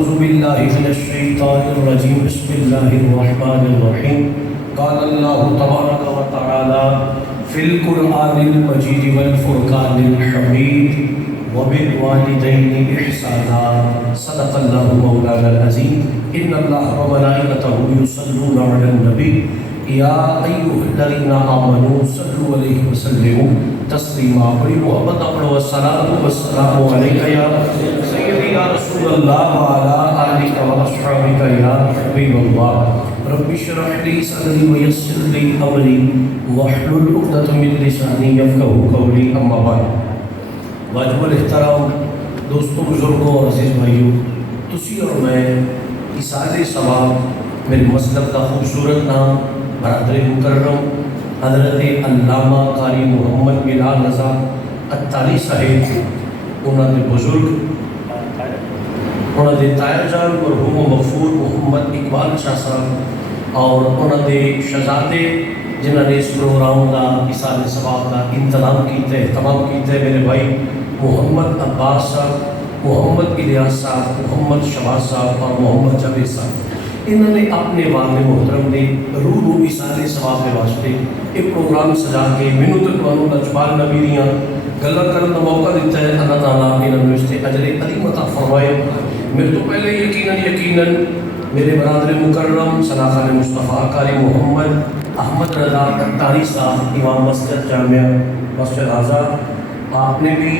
أعوذ بالله من الشيطان الرجيم بسم الله الرحمن الرحيم قال الله تبارك وتعالى في القرآن المجيد والفرقان الحميد وبالوالدين إحسانا صدق الله مولانا العظيم إن الله وملائكته يصلون على النبي يا أيها الذين آمنوا صلوا عليه وسلموا تسلیما. بڑی محبت پڑھو والسلام علیکہ یا سیدی یا رسول اللہ وعلی آلک و اصحابک یا حبیب اللہ. رب اشرح لي صدري ويسر لي امري واحلل عقدة من لساني يفقهوا قولي. اما بعد. واجب الاحترام دوستوں بزرگوں اور عزیز بھائیوں، تسی اور میں ایصال ثواب میرے مسلک کا خوبصورت نام برادر مکرم حضرت علامہ قاری محمد بلال رضا اتاری صاحب، انہوں نے بزرگ انہوں نے طاہر جان مرحوم و مغفور محمد اقبال شاہ صاحب اور انہوں نے شہزادے جنہوں نے اس پروگرام کا ایصال ثواب کا انتظام کیتے اہتمام کیتے، میرے بھائی محمد عباس صاحب، محمد الیاس صاحب، محمد شباز صاحب اور محمد جاوید صاحب. انہوں نے اپنے والد محترم نے روح ایصال ثواب کے واسطے ایک پروگرام سجا کے مینوں تے تانوں لجپال نبی دیاں گلاں کرن دا موقع دیتا ہے. اللہ تعالیٰ انہوں نے اس سے اجر عظیم عطا فرمائے. میرے تو پہلے یقیناً میرے برادر مکرم سلاخان مصطفیٰ قاری محمد احمد رضا اتاری صاحب امام مسجد جامعہ مسجد اعظم، آپ نے بھی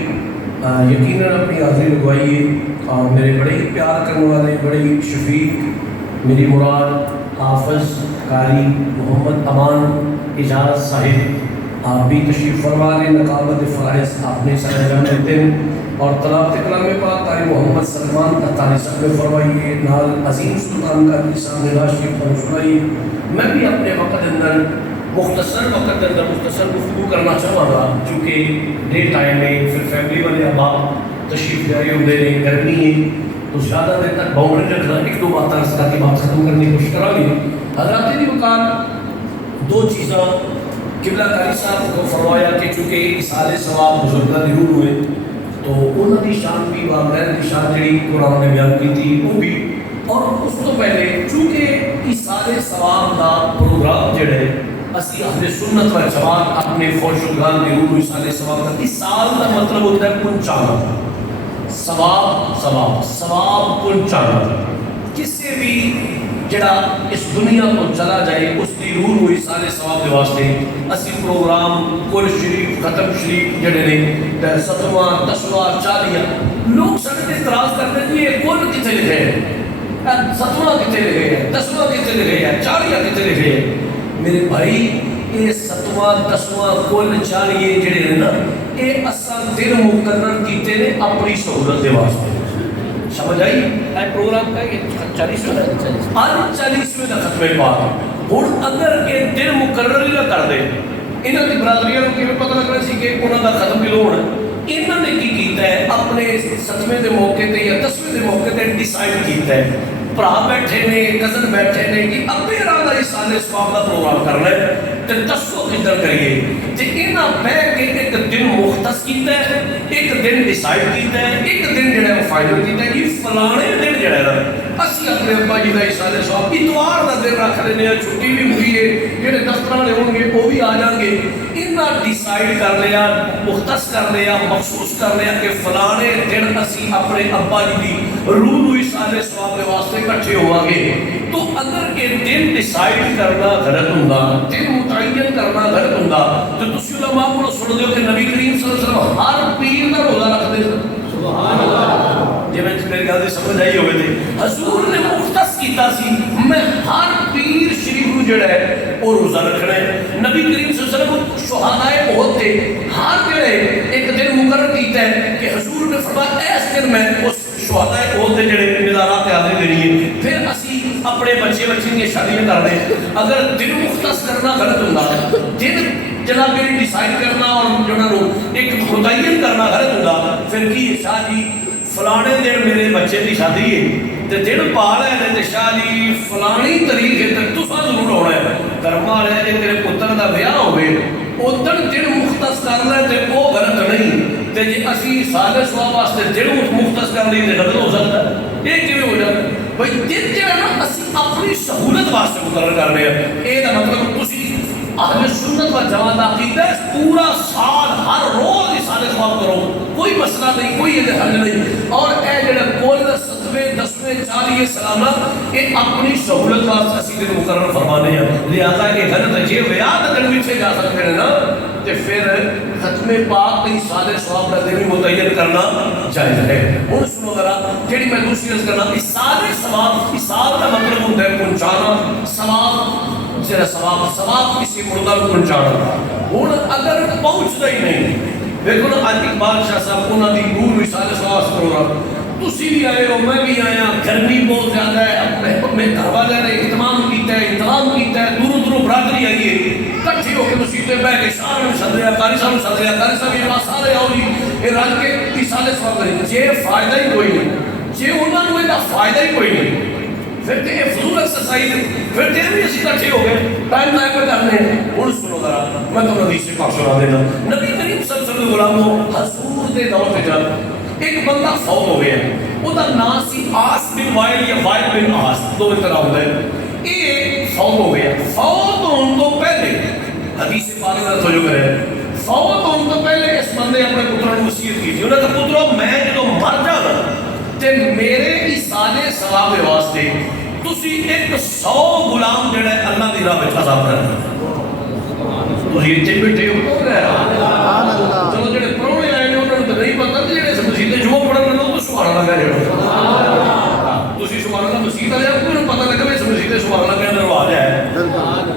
یقیناً اپنی حاضری لگوائی ہے. اور میرے بڑے ہی پیار کرنے والے بڑے ہی شفیق میری مراد حافظ قاری محمد امان اجاز صاحب، آپ بھی تشریف فرما لیں. نقابت فرائض آپ نے سر انجام دیتے ہیں. اور تلاوت کلام پاک قاری محمد سلمان اتاری صاحب نے فرمائیے، نال عظیم سلطان کا نظام نواز شریف پر سنائیے. میں بھی اپنے وقت اندر مختصر گفتگو کرنا چاہوں گا، چونکہ ڈے ٹائم ہے، پھر فیملی والے احباب تشریف لے آئے ہوتے ہیں، گرمی ہے تو زیادہ دیر تک باؤنڈری رکھنا، ایک دو باتیں اس کا بات ختم کرنے کی کوشش کرا گی. حضرات دی وقار دو چیزاں قبلہ قاری صاحب کو فرمایا کہ چونکہ ایصال ثواب بزرگاں دی روح ہوئے تو انہوں کی شان بھی والدین کی شان جڑی قرآن نے بیان کی تھی وہ بھی. اور اس تو پہلے چونکہ ایصال ثواب کا پروگرام جڑے اسی اہل سنت و جماعت اپنے فوجگان دی روح ایصال ثواب کا ایصال کا مطلب ہوتا ہے پہنچانا، ثواب پہنچانا. کسی بھی جڑا اس دنیا کو چلا جائے اس کی روح ایصال ثواب کے واسطے اسی پروگرام کل شریف ختم شریف جڑے نے 7واں 10واں 40 لوگ سڑک اعتراض کرتے ہیں یہ کل کتنے لکھے ہیں، 7واں کتنے لکھے ہیں، 10واں کتنے لکھے ہیں، 40 کتنے لکھے ہیں. میرے بھائی یہ 7واں 10واں کل 40 جڑے ہیں نا یہ اصل دن مقرر کیتے نے اپنی سہولت کے واسطے. سمجھ آئی؟ پروگرام کا یہ 40ویں کا ختم پاک. ہوں اگر یہ دن مقرر ہی نہ کر دے، انہوں نے برادریوں کو کیوں پتہ لگنا سی کہ انہوں کا ختم کلو ہونا. انہوں نے کی کیتا ہے اپنے 7ویں کے موقع تے یا 10ویں کے موقع تے ڈیسائیڈ کیتا ہے، بھرا بیٹھے نے کزن بیٹھے نے کہ ابے ارادہ ایصال ثواب کا پروگرام کرنا ہے تو دسو کدھر کریے. تو یہاں بہ کے ایک دن مختص کیتا ہے، ایک دن ڈیسائیڈ کیتا ہے، ایک دن جڑا ہے فائنل کیتا ہے کہ فلانے دن جڑا ہے نا اسی اپنے ابا جی کا ایصال ثواب اتوار کا دن رکھ لینے ہیں، چھٹی بھی ہوئی ہے، جڑے دفتر والے ہوں گے وہ بھی آ جان گے. انہاں ڈیسائیڈ کر لیا، مختص کر لیا، مخصوص کر لیا کہ فلانے دن اسی اپنے ابا جی کی روح ایصال ثواب کے واسطے اکٹھے ہوا گے. تو اگر یہ دن ڈیسائیڈ کرنا غلط ہوں، دن متعین کرنا غلط ہوں تو تسی علماء کو سن دیو کہ نبی کریم صلی اللہ علیہ وسلم ہر پیر کا روزہ رکھتے ہیں. سبحان اللہ. جی میں میری گل سمجھ آئی ہوئے تھے، حضور نے مختص کیتا سی میں ہر پیر شریف کو جڑا ہے وہ روزہ رکھنا ہے. نبی کریم صلی اللہ علیہ وسلم شہدائے احد تھے، ہر جڑے ایک دن مقرر کیتا ہے کہ حضور نے فرمایا اس دن میں اس شہدائے احد کے جڑے مزارات حاضری دینی ہے. پھر اسی اپنے بچے کی شادیاں کر دیں. اگر دن مختص کرنا غلط ہوں، دن جناب میری ڈیسائیڈ کرنا اور جنہوں ایک متعین کرنا غلط ہوں، پھر کی شاہ جی فلانے دن میرے بچے کی شادی ہے تو دن پا رہے ہیں تو شاہ جی فلانی تاریخ ہے تو تصا ضرور ہونا ہے. کرما ہے کہ تیرے پتر کا بیاہ ہوئے ادھر دن مختص کر لیں تو وہ غلط نہیں. تو جی اسی ایصال ثواب واسطے دن مختص کر لیں تو غلط ہو سکتا ہے. یہ کیوں ہو جاتا بھائی دن جہاں نا اسی اپنی سہولت واسطے مقرر کر رہے ہیں. یہ دا مطلب تسی اہل سنت و جماعت عقیدہ پورا سال ہر روز رسالے ثواب کرو, کوئی مسئلہ نہیں, کوئی یہ حل نہیں. اور اے جڑے کل 7ویں 10ویں 40 سالہ یہ اپنی سہولت واسطے اسی دن مقرر فرمانے ہیں. لہذا کہ غلط جے ویاد اگر پیچھے جا سکتے ہیں نا تو پھر ختم پاک کی سال ثواب کا دن متعین کرنا جائز ہے. ہوں سنو ذرا جیڑی میں دوسری عرض کرنا, ایصال ثواب, ایصال کا مطلب ہوتا ہے پہنچانا, ثواب ثواب کسی مردہ کو پہنچانا. ہوں اگر پہنچتا ہی نہیں, دیکھو نا آج اقبال شاہ صاحب انہوں نے نور وصال ثواب سے پروگرام, تسی بھی آئے ہو, میں بھی آیا, گرمی بہت زیادہ ہے, اپنے گھر والے نے اہتمام کیتا ہے, انتظام کیتا ہے, دوروں دوروں برادری آئی ہے, کٹھے ہو کے مسیطے بہ کے شاہ میں سد رہا, قاری صاحب سد رہا, قاری صاحب یہ سارے آؤ جی یہ رل کے ایصال ثواب کریں. جے فائدہ ہی کوئی نہیں, جے انہوں نے فائدہ ہی کوئی نہیں, پھر تو یہ فضول ایکسرسائز ہے, پھر تو بھی اسی کٹھے ہو گئے ٹائم لائے پہ کرنے ہیں. ہوں سنو ذرا میں تو حدیث سے پاک سنا دینا. نبی کریم صلی اللہ علیہ وسلم غلاموں حضور دے دور سے جب ایک بندہ فوت ہو گیا, وہ دا نام سی آس بن وائل یا وائل بن آس, دو طرح ہوتا ہے. یہ فوت ہو گیا, فوت ہونے تو پہلے حدیث پاک میں توجہ کرے, فوت ہونے تو پہلے اس بندے اپنے پتروں کو وصیت کی تھی. انہوں نے کہا پتروں میں جو مر جانا تے میرے ایصال ثواب کے واسطے تسی 100 غلام جڑے اللہ دی راہ وچ عذاب کرنا. تسی اتنے بیٹھے ہو کیوں رہے ہو؟ چلو جڑے پرونے آئے نے انہوں نے تو نہیں پتا, جڑے مسیطے جمعہ پڑھن لگے تو سبحان اللہ کہہ رہے ہو. تسی سبحان اللہ مسیط والے آپ کو پتہ لگا اس مسیطے سبحان اللہ کہنے رواج ہے.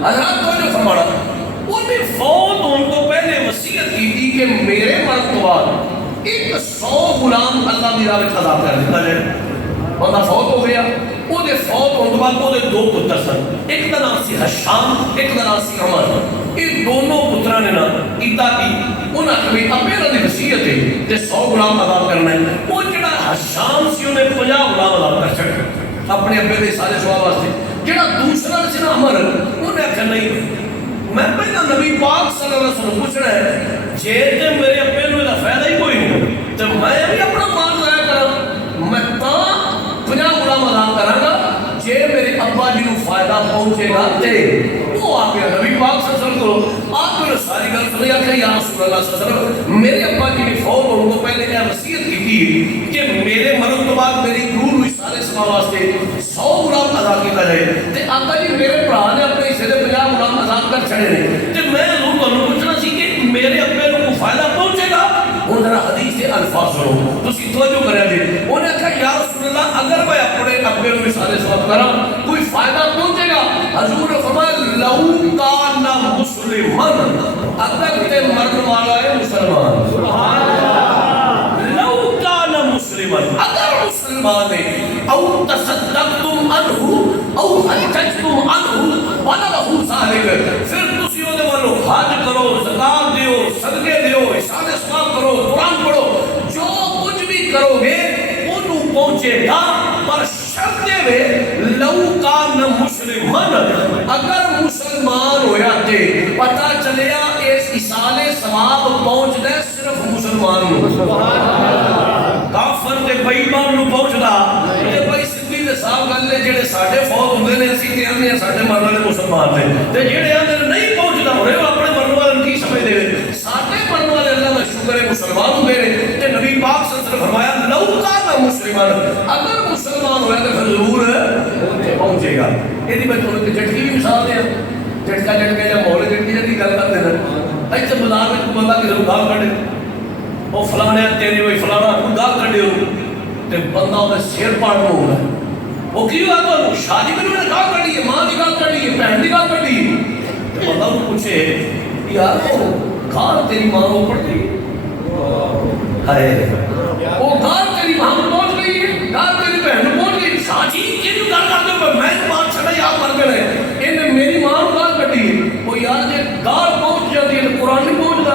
حضرات تو جو فرمانا انہوں نے فوت ہونے تو پہلے وصیت کی تھی کہ میرے مرد تو بعد 100 غلام اللہ دی راہ وچ عذاب کر دیتا جائے. بندہ فوت ہو گیا, وہ دے فوت ہونے کے بعد وہ دے 2 پتر سن, ایک دا نام سی حشام, ایک دا نام سی عمر. یہ دونوں پتراں نے نا کیتا کی انہاں نے اپنے دی وصیت ہے تے 100 غلام عذاب کرنا ہے. وہ جڑا حشام سی انہیں 50 غلام عذاب کر چھڑے اپنے ابے دے سارے ثواب واسطے. جڑا دوسرا سی نا عمر, انہیں آخیا نہیں میں پہلا نبی پاک صلی اللہ علیہ وسلم پوچھنا ہے جے تے میرے ابے نوں دا فائدہ ہی کوئی نہیں تے میں بھی اپنا مال ضائع کراں, میں تاں 50 غلام عذاب کراں گا جے میرے ابا جی نوں فائدہ پہنچے گا تے. وہ آ کے نبی پاک صلی اللہ علیہ وسلم کو آپ نے ساری گل سنی, کہ یا رسول اللہ صلی اللہ علیہ وسلم میرے ابا جی نے فوت ہونے کو پہلے یہ وصیت کی تھی کہ میرے مرنے تو بعد میری روح ہوئی سارے ثواب واسطے 100 غلام عذاب کیتا جائے. تے آقا جی میرے بھرا نے اپنے حصے دے 50 غلام عذاب کر چھڑے نے, تے میں حضور کو پوچھنا سی کہ میرے ابے کو فائدہ پہنچے گا. وہ ذرا حدیث کے الفاظ سنو تو سی توجہ کرے جی. انہوں نے کہا یا رسول اللہ اگر میں اپنے ابے کو سارے ثواب کراں کوئی فائدہ پہنچے گا؟ حضور نے فرمایا لو کان مسلمان, اگر تے مرنے والا ہے مسلمان, سبحان اللہ, لو کان مسلمان, اگر مسلمان ہے, او تصدقتم عنہ او حججتم عنہ ولہ ذالک, پھر تسی او دے والو حج کرو, زکات دیو, صدقے دیو, احسان ثواب کرو, قرآن پڑھو, جو کچھ بھی کرو گے انہوں پہنچے گا. پر شرط دے لو کان مسلمان, اگر مسلمان ہویا تے پتہ چلیا اس ایصال ثواب پہنچ دے صرف مسلمان نو, کافر تے بے ایمان نو پہنچدا تے بھائی سیدھی تے صاحب گل ہے جڑے ساڈے فوت ہوندے نے اسی تے آندے ساڈے مرن والے مسلمان نے, تے جڑے آندے نہیں پہنچدا ہوئے وہ اپنے مرن والے کی سمجھ دے نے, ساڈے مرن والے اللہ دا شکر ہے مسلمان ہوندے نے. تے نبی پاک صلی اللہ علیہ وسلم فرمایا لو کان مسلمان, اگر مسلمان ہویا تے پھر ضرور پہنچے گا. یہ میں تمہیں جھٹکی بھی مثال دیا, جھٹکا جھٹکا یا مولے جھٹکی جی گل کرتے ہیں. ایسے بازار میں کوئی بندہ کسی کو گال کھڑے, وہ فلانے تیرے ہوئی فلانا کوئی گال کھڑے ہو تے بندہ انہیں سیر پاڑنا ہوگا. وہ کی ہوا تو شادی میں انہوں نے گال کھڑی ہے, ماں کی گال کھڑی ہے, بہن کی گال کھڑی ہے. بندہ انہوں پوچھے یار وہ گال تیری ماں کو پڑ گئی, وہ گال تیری ماں کو پہنچ گئی ہے, گال تیری بہن کو پہنچ گئی. شاہ جی یہ جو گال کرتے ہو میں بات چھڑا یا مر گئے انہیں میری ماں کو گال کھڑی ہے. وہ یار جی گال پہنچ جاتی ہے قرآن نہیں پہنچتا.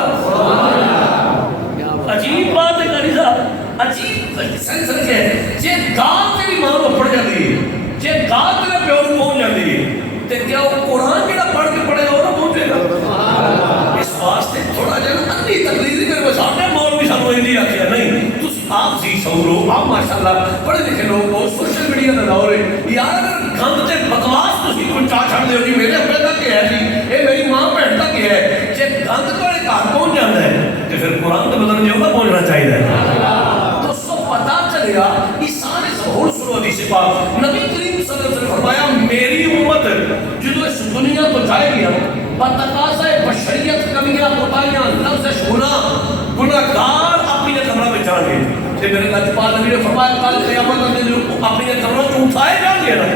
عجیب بات ہے قاری صاحب, عجیب سینس رکھے جی گال تیری ماں کو پڑ جاتی ہے, جی گال تیرے پیو کو پہنچ جاتی ہے تو کیا وہ قرآن جڑا پڑھ کے پڑھے گا وہ پہنچے گا؟ اس واسطے تھوڑا جہاں اندھی تقریری میرے کو سامنے مولوی صاحب نے نہیں آخیا نہیں, آپ سی سورو, آپ ماشاءاللہ پڑھے لکھے لوگ ہو, سوشل میڈیا دا دور ہے یار اگر گند تے بکواس تسی پہنچا چھڑ دیو جی میرے ابے تک ہے جی اے میری ماں بہن تک ہے جے گند تھوڑے گھر پہنچ جاندا ہے تے پھر قرآن تے بدل جاؤ گا پہنچنا چاہیے تو سب پتہ چلے گا یہ سارے سہول سنو حدیث پاک نبی کریم صلی اللہ علیہ وسلم فرمایا میری امت جدو اس دنیا تو جائے گیا بتقاضہ بشریت کمیاں کوتاہیاں لفظ گناہگار اپنی قبروں میں جان گے تے میرے لجپال نبی نے فرمایا کل قیامت کے دن اپنی قبروں سے اٹھائے جان گے نا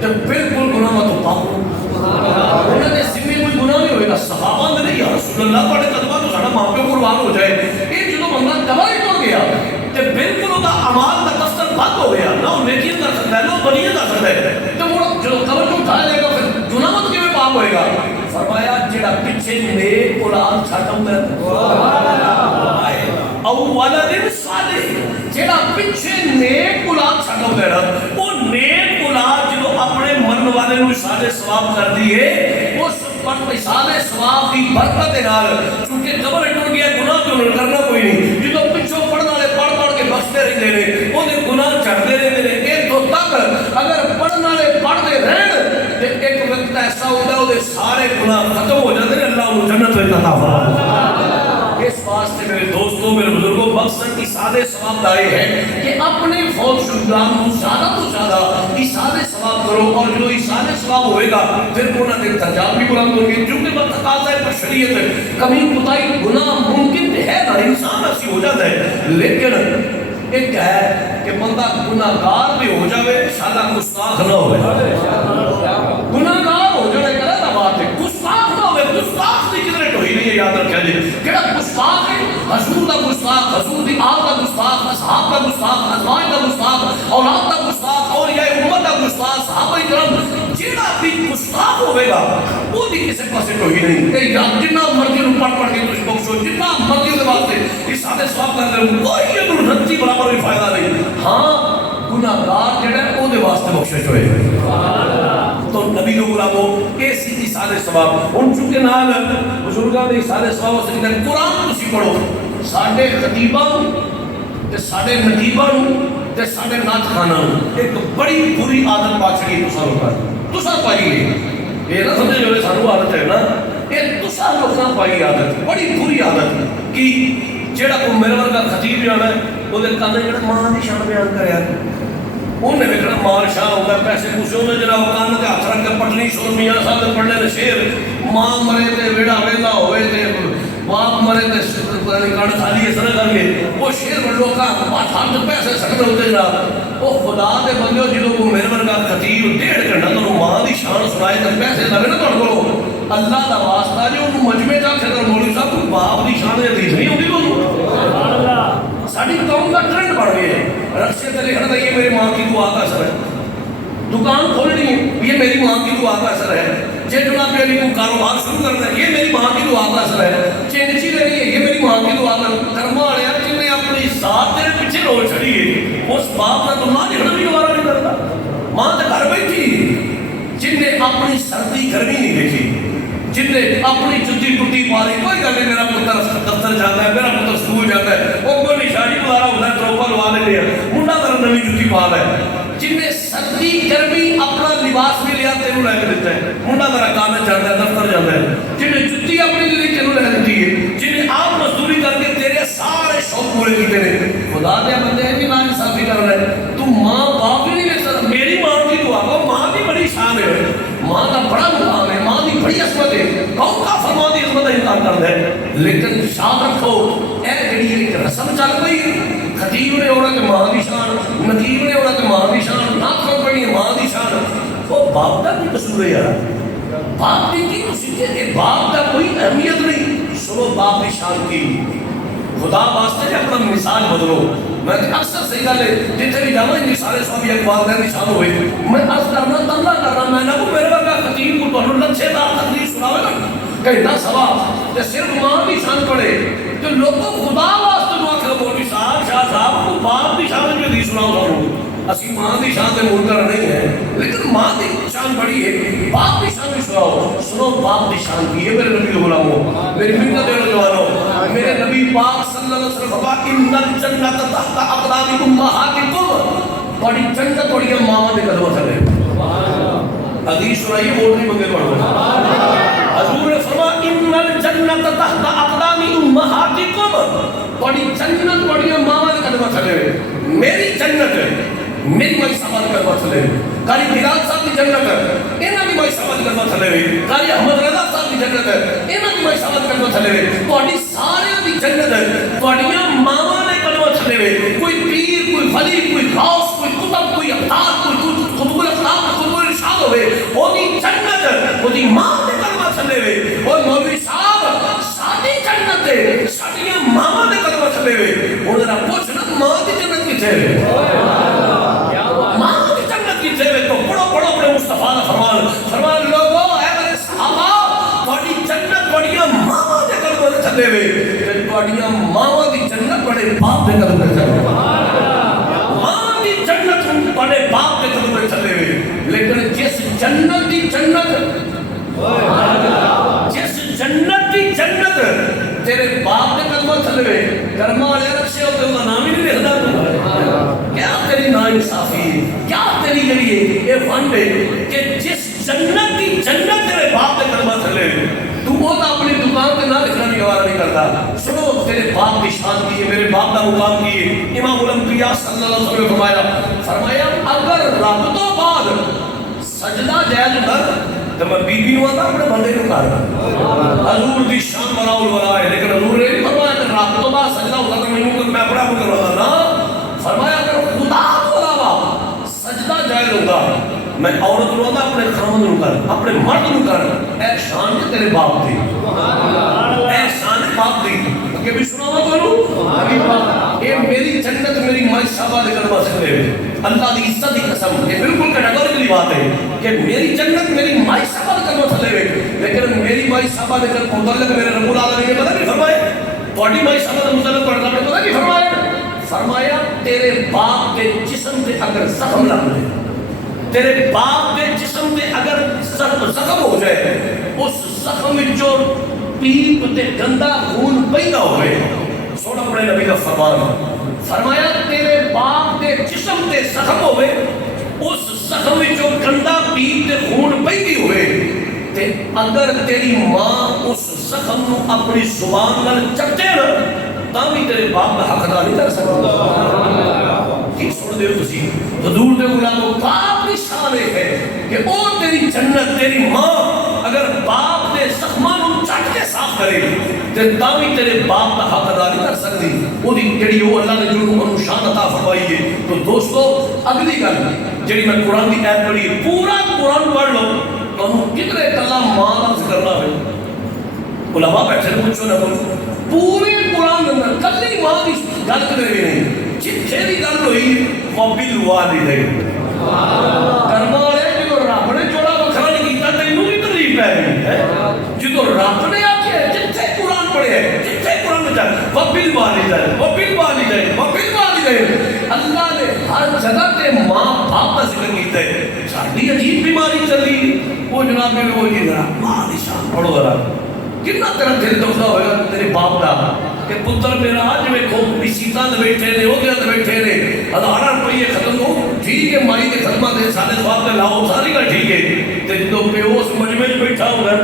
تو بالکل گناہ مت پاؤ انہوں نے سمے کوئی گناہ نہیں ہوئے گا صحابہ نے نہیں یا رسول اللہ پڑھے قدمہ تو ساڑھا ماں پہ قربان ہو جائے یہ جدو بندہ قبر ہی ٹوٹ گیا تے بالکل وہ اعمال کا دفتر بند ہو گیا نہ وہ نیکی کر سکتا ہے نہ وہ بنیاں کر سکتا ہے تو وہ جو قبر کو اٹھایا جائے گا پھر گناہ مت کیوں پاپ ہوئے گا فرمایا جڑا پیچھے نیک اولاد چھاٹا ہوں او ولد صالح جڑا پیچھے نیک اولاد چھاٹا ہوں نا وہ نیک اولاد جو اپنے مرن والے نو اشارے ثواب کر دیئے اس پر اشارے ثواب دی برکت دے نال چونکہ قبر ٹوٹ گیا گناہ تو کرنا کوئی نہیں جدو پیچھے پڑھنے والے پڑھ کے بخشتے رہتے ہیں وہ دے گناہ چڑھتے رہتے ہیں ایک تو تک اگر پڑھنے والے پڑھتے رہن ایک وقت ایسا ہوتا ہے وہ دے سارے گناہ ختم ہو جاتے ہیں اللہ انہوں جنت میں عطا فرمائے اس واسطے میرے دوستوں میرے بزرگوں مقصد سادے ثواب دائے ہیں کہ اپنے فوج شدگان کو زیادہ تو زیادہ سادے ثواب کرو اور جو سادے ثواب ہوئے گا پھر انہوں نے درجات بھی بلند ہوں گے چونکہ وقت تقاضا ہے بشریت کبھی کوتاہی گناہ ممکن ہے نا انسان ایسی ہو جاتا ہے لیکن ایک ہے کہ بندہ گناہگار بھی ہو جاوے سادہ گستاخ نہ ہوئے گناہگار ہو جانے کا نا بات ہے گستاخ نہ ہوئے گستاخ دی کدھر ٹوئی نہیں ہے یاد رکھا جی کہڑا گستاخ ہے حضور دا گستاخ حضور دی آل دا گستاخ اصحاب دا گستاخ ازواج دا گستاخ اولاد دا گستاخ اور یہ امت دا گستاخ صحابہ کرام جیڑا بھی گستاخ ہوئے گا وہ دی کسے پاسے ٹوئی نہیں کہ یاد جنہ مرضی رو پڑھ کے تجھ بخشو جنہ مرضی دے واسطے اس ساتھے سواب کر دے کوئی یہ نو رتی برابر بھی فائدہ نہیں ہاں گناہگار جڑا ہے وہ دے واسطے بخشش ہوئے تو نبی دو غلاموں ایسی کی سارے ثواب ان چونکہ نال بزرگاں دے سارے ثواب سے کہتے قرآن تسی پڑھو ساڑھے خطیباں تے ساڑھے نقیباں تے ساڑھے نات خانہ ایک بڑی بری عادت پاچھڑی تسا ہوتا ہے تسا پائی یہ نہ سمجھے جو سانو عادت ہے نا یہ تسا لوگاں پائی عادت بڑی بری عادت کہ جیڑا کو میرے ورگا خطیب جانا ہے وہ دے کہنے جیڑا ماں دی شان بیان کرے انہوں نے بکڑا مال شاہ ہوگا پیسے پوچھو نے جنہا وقان کے ہاتھ رکھ کے پٹنی شور میاں صاحب نے پڑھنے نے شیر ماں مرے تے ویڑا ویلا ہوئے تے باپ مرے تے کڑ خالی اس طرح کر کے وہ شیر بڑھو کا بات ہاتھ پیسے سکتے ہوتے جناب وہ خدا دے بندیوں جنہوں کو میرے ورگا خطیب 1.5 گھنٹہ تو ماں دی شان سنائے تے پیسے لگے نا توڑ کرو اللہ دا واسطہ جو انہوں مجمع جا کے در مولوی صاحب کو باپ دی شان حدیث نہیں ہوتی تو ساڑھی قوم کا ٹرنڈ بڑھ گئے رقصے تے لکھنا تھا یہ میری ماں کی دعا کا اثر ہے دکان کھولنی ہے یہ میری ماں کی دعا کا اثر ہے جے جناب پہ علی کو کاروبار شروع کرنا ہے یہ میری ماں کی دعا کا اثر ہے چینچی لگی ہے یہ میری ماں کی دعا کا کرما والے ہیں جن نے اپنی ذات تیرے پیچھے رو چھڑی ہے اس باپ کا تو ماں جہاں بھی دوبارہ نہیں کرتا ماں تو گھر بیٹھی جن نے اپنی سردی گرمی نہیں دیکھی جن نے اپنی جتی ٹوٹی پا رہی کوئی گل نہیں میرا پتر دفتر جاتا ہے میرا پتر سکول جاتا ہے وہ کوئی نشانی گزارا ہوتا ہے ٹروپا لوا لیتے ہیں منڈا کر نوی جتی پا رہا ہے جن نے سردی گرمی اپنا لباس بھی لیا تینوں لے کے دیتا ہے منڈا میرا کالج جاتا ہے دفتر جاتا ہے جن نے جتی اپنی لی تینوں لے دیتی ہے جن نے آپ مزدوری کر کے تیرے سارے شوق پورے کیتے ہیں خدا دے بندے بھی نا انصافی کر رہا ہے تو ماں باپ نہیں لے سکتا میری ماں کی دعا کو ماں کی بڑی شان ہے ماں کا بڑا مقام ہے ماں کی بڑی عظمت ہے کون کا فرما دی عظمت انکار کر دے لیکن شاد رکھو اے جڑی ایک رسم چل پئی خطیب نے عورت ماں دی شان نقیب نے عورت ماں دی شان نہ کھو پڑی ماں دی شان وہ باپ کا بھی قصور ہے یار باپ کی قصور ہے باپ کا کوئی اہمیت نہیں سنو باپ کی شان کی خدا واسطے اپنا مثال بدلو میں اکثر صحیح گل ہے جتنے بھی جاؤں ان سارے سب ایک والدین نشان ہوئے میں عرض کرنا تنلا کرنا میں نہ کو میرے ورگا خطیب کو تو لچھے دار تقریر سناوے نا کہنا ثواب تے صرف ماں کی شان پڑے تو لوگوں خدا واسطے دعا کرو مولوی صاحب شاہ صاحب کو باپ کی شان جو دی سناؤ ضرور اسی ماں کی شان سے منکر نہیں ہے لیکن ماں کی شان بڑی ہے باپ کی شان بھی سناؤ سنو باپ کی شان کی ہے میرے نبی کے غلاموں میری منت دے نوجوانوں میرے نبی پاک صلی اللہ علیہ وسلم ان الجنت تحت اقدام امہاتکم تھوڑی جنت تھوڑی ماما دے قدموں تھلے حدیث سنائیے ووٹ نہیں منگے پڑھو حضور نے فرمایا ان الجنت تحت اقدام امہاتکم تھوڑی جنت تھوڑی ماما دے قدموں تھلے میری جنت میری مائی سوال کروا تھلے کاری بلال صاحب کی جنت ہے انہاں دی مائی سوال کروا تھلے کاری احمد رضا صاحب کی جنت ہے انہاں دی مائی سوال کروا تھلے تھوڑی سارے دی جنت ہے تھوڑیاں ماما نے کروا تھلے کوئی پیر کوئی ولی کوئی غوث کوئی قطب کوئی ابطال کوئی قطب الاقطاب قطب الارشاد ہوئے وہ دی جنت ہے وہ دی ماں نے کروا تھلے اور مولوی صاحب ساری جنت ہے ساڈیاں ماما نے کروا تھلے وہ ذرا پوچھنا ماں دی جنت کتھے ہے تو پڑھو پڑھو اپنے مصطفیٰ کا فرمان فرمان لوگو اے میرے صحابہ تھوڑی جنت بڑیاں ماما دے قدموں تے چلے وے تے تھوڑیاں ماما دی جنت بڑے باپ دے قدموں تے چلے ماں دی جنت بڑے باپ دے قدموں تے چلے وے لیکن جس جنت دی جنت جس جنت دی جنت تیرے باپ دے قدموں تے چلے وے کرما والے رکھے ہو تے نام ہی نہیں لکھدا تو کیا تیری ناانصافی کیا تیری جڑی یہ فن ہے کہ جس جنت کی جنت تیرے باپ کے قدموں تھلے تو وہ اپنی دکان پہ نہ لکھنا بھی گوارا نہیں کرتا سنو تیرے باپ کی شان کی ہے میرے باپ کا مقام کی ہے امام الانبیاء صلی اللہ علیہ وسلم نے فرمایا اگر رب تو بعد سجدہ جائز کر تو میں بی بی ہوا تھا اپنے بندے کو کرنا حضور دی شان بڑا الولا ہے لیکن حضور نے فرمایا کہ رب تو بعد سجدہ ہوتا تو میں اپنا کو کروا نا فرمایا اگر خدا کو علاوہ سجدہ جائز ہوگا میں عورت رو تھا اپنے خامد رو کر اپنے مرد رو کر احسان کے تیرے باپ دی احسان باپ دی کہ بھی سنا ہوا کروں یہ میری جنت میری مائی صحابہ دے کر بس کرے اللہ دی عزت دی قسم یہ بالکل کیٹیگوریکلی بات ہے کہ میری جنت میری مائی صحابہ دے کر بس کرے لیکن میری مائی صحابہ دے کر متعلق میرے رب العالمین نے پتہ نہیں فرمائے بڑی مائی صحابہ دے متعلق پتہ نہیں فرمائے فرمایا تیرے باپ کے جسم تے اگر زخم لگ جائے تیرے باپ کے جسم تے اگر زخم ہو جائے اس زخم جو پیپ تے گندا خون پہنا ہوئے سونا پڑے نبی کا فرمان فرمایا تیرے باپ کے جسم تے زخم ہوئے اس زخم جو گندا پیپ تے خون پہنی ہوئے تے اگر تیری ماں اس زخم نو اپنی زبان نال چٹے نا تاں بھی تیرے باپ کا حق ادا نہیں کر سکتا کہ سن دے تسی حضور دے غلاموں باپ کی شان ہے کہ او تیری جنت تیری ماں اگر باپ دے زخماں نو چٹ کے صاف کرے تے تاں بھی تیرے باپ کا حق ادا نہیں کر سکتی او دی جڑی او اللہ نے جو انہوں شان عطا فرمائی ہے تو دوستو اگلی گل جڑی میں قرآن دی ایت پڑھی پورا قرآن پڑھ لو تو کتنے کلام ماں لفظ کرنا ہے علماء بیٹھے پوچھو نہ پوچھو پورے قرآن اندر کلی ماں کی گل کرے بھی نہیں جتھے بھی گل ہوئی وبالوالدین کرما والے جو رب نے جوڑا وکھرا نہیں کیتا تینوں بھی تکلیف پے گئی ہے جو رب نے آکھیا جتھے قرآن پڑھیا جتھے قرآن میں وبالوالدین وبالوالدین وبالوالدین اللہ نے ہر جگہ تے ماں باپ کا ذکر کیتا ہے ساڈی عجیب بیماری چلی وہ جناب میں وہ یہ ذرا ماں دی شان پڑھو ذرا کتنا تیرا دل دکھدا ہوئے گا تیرے باپ دا کہ پتر میرا آج ویکھو مسیتاں دے بیٹھے نے اوہدیاں دے بیٹھے نے ہزاراں روپیے ختم ہو ٹھیک ہے مائی دے خدمت دے سارے ثواب تے لاؤ ساری گل ٹھیک ہے تے جدوں پیو اس مجمع وچ بیٹھا ہوندا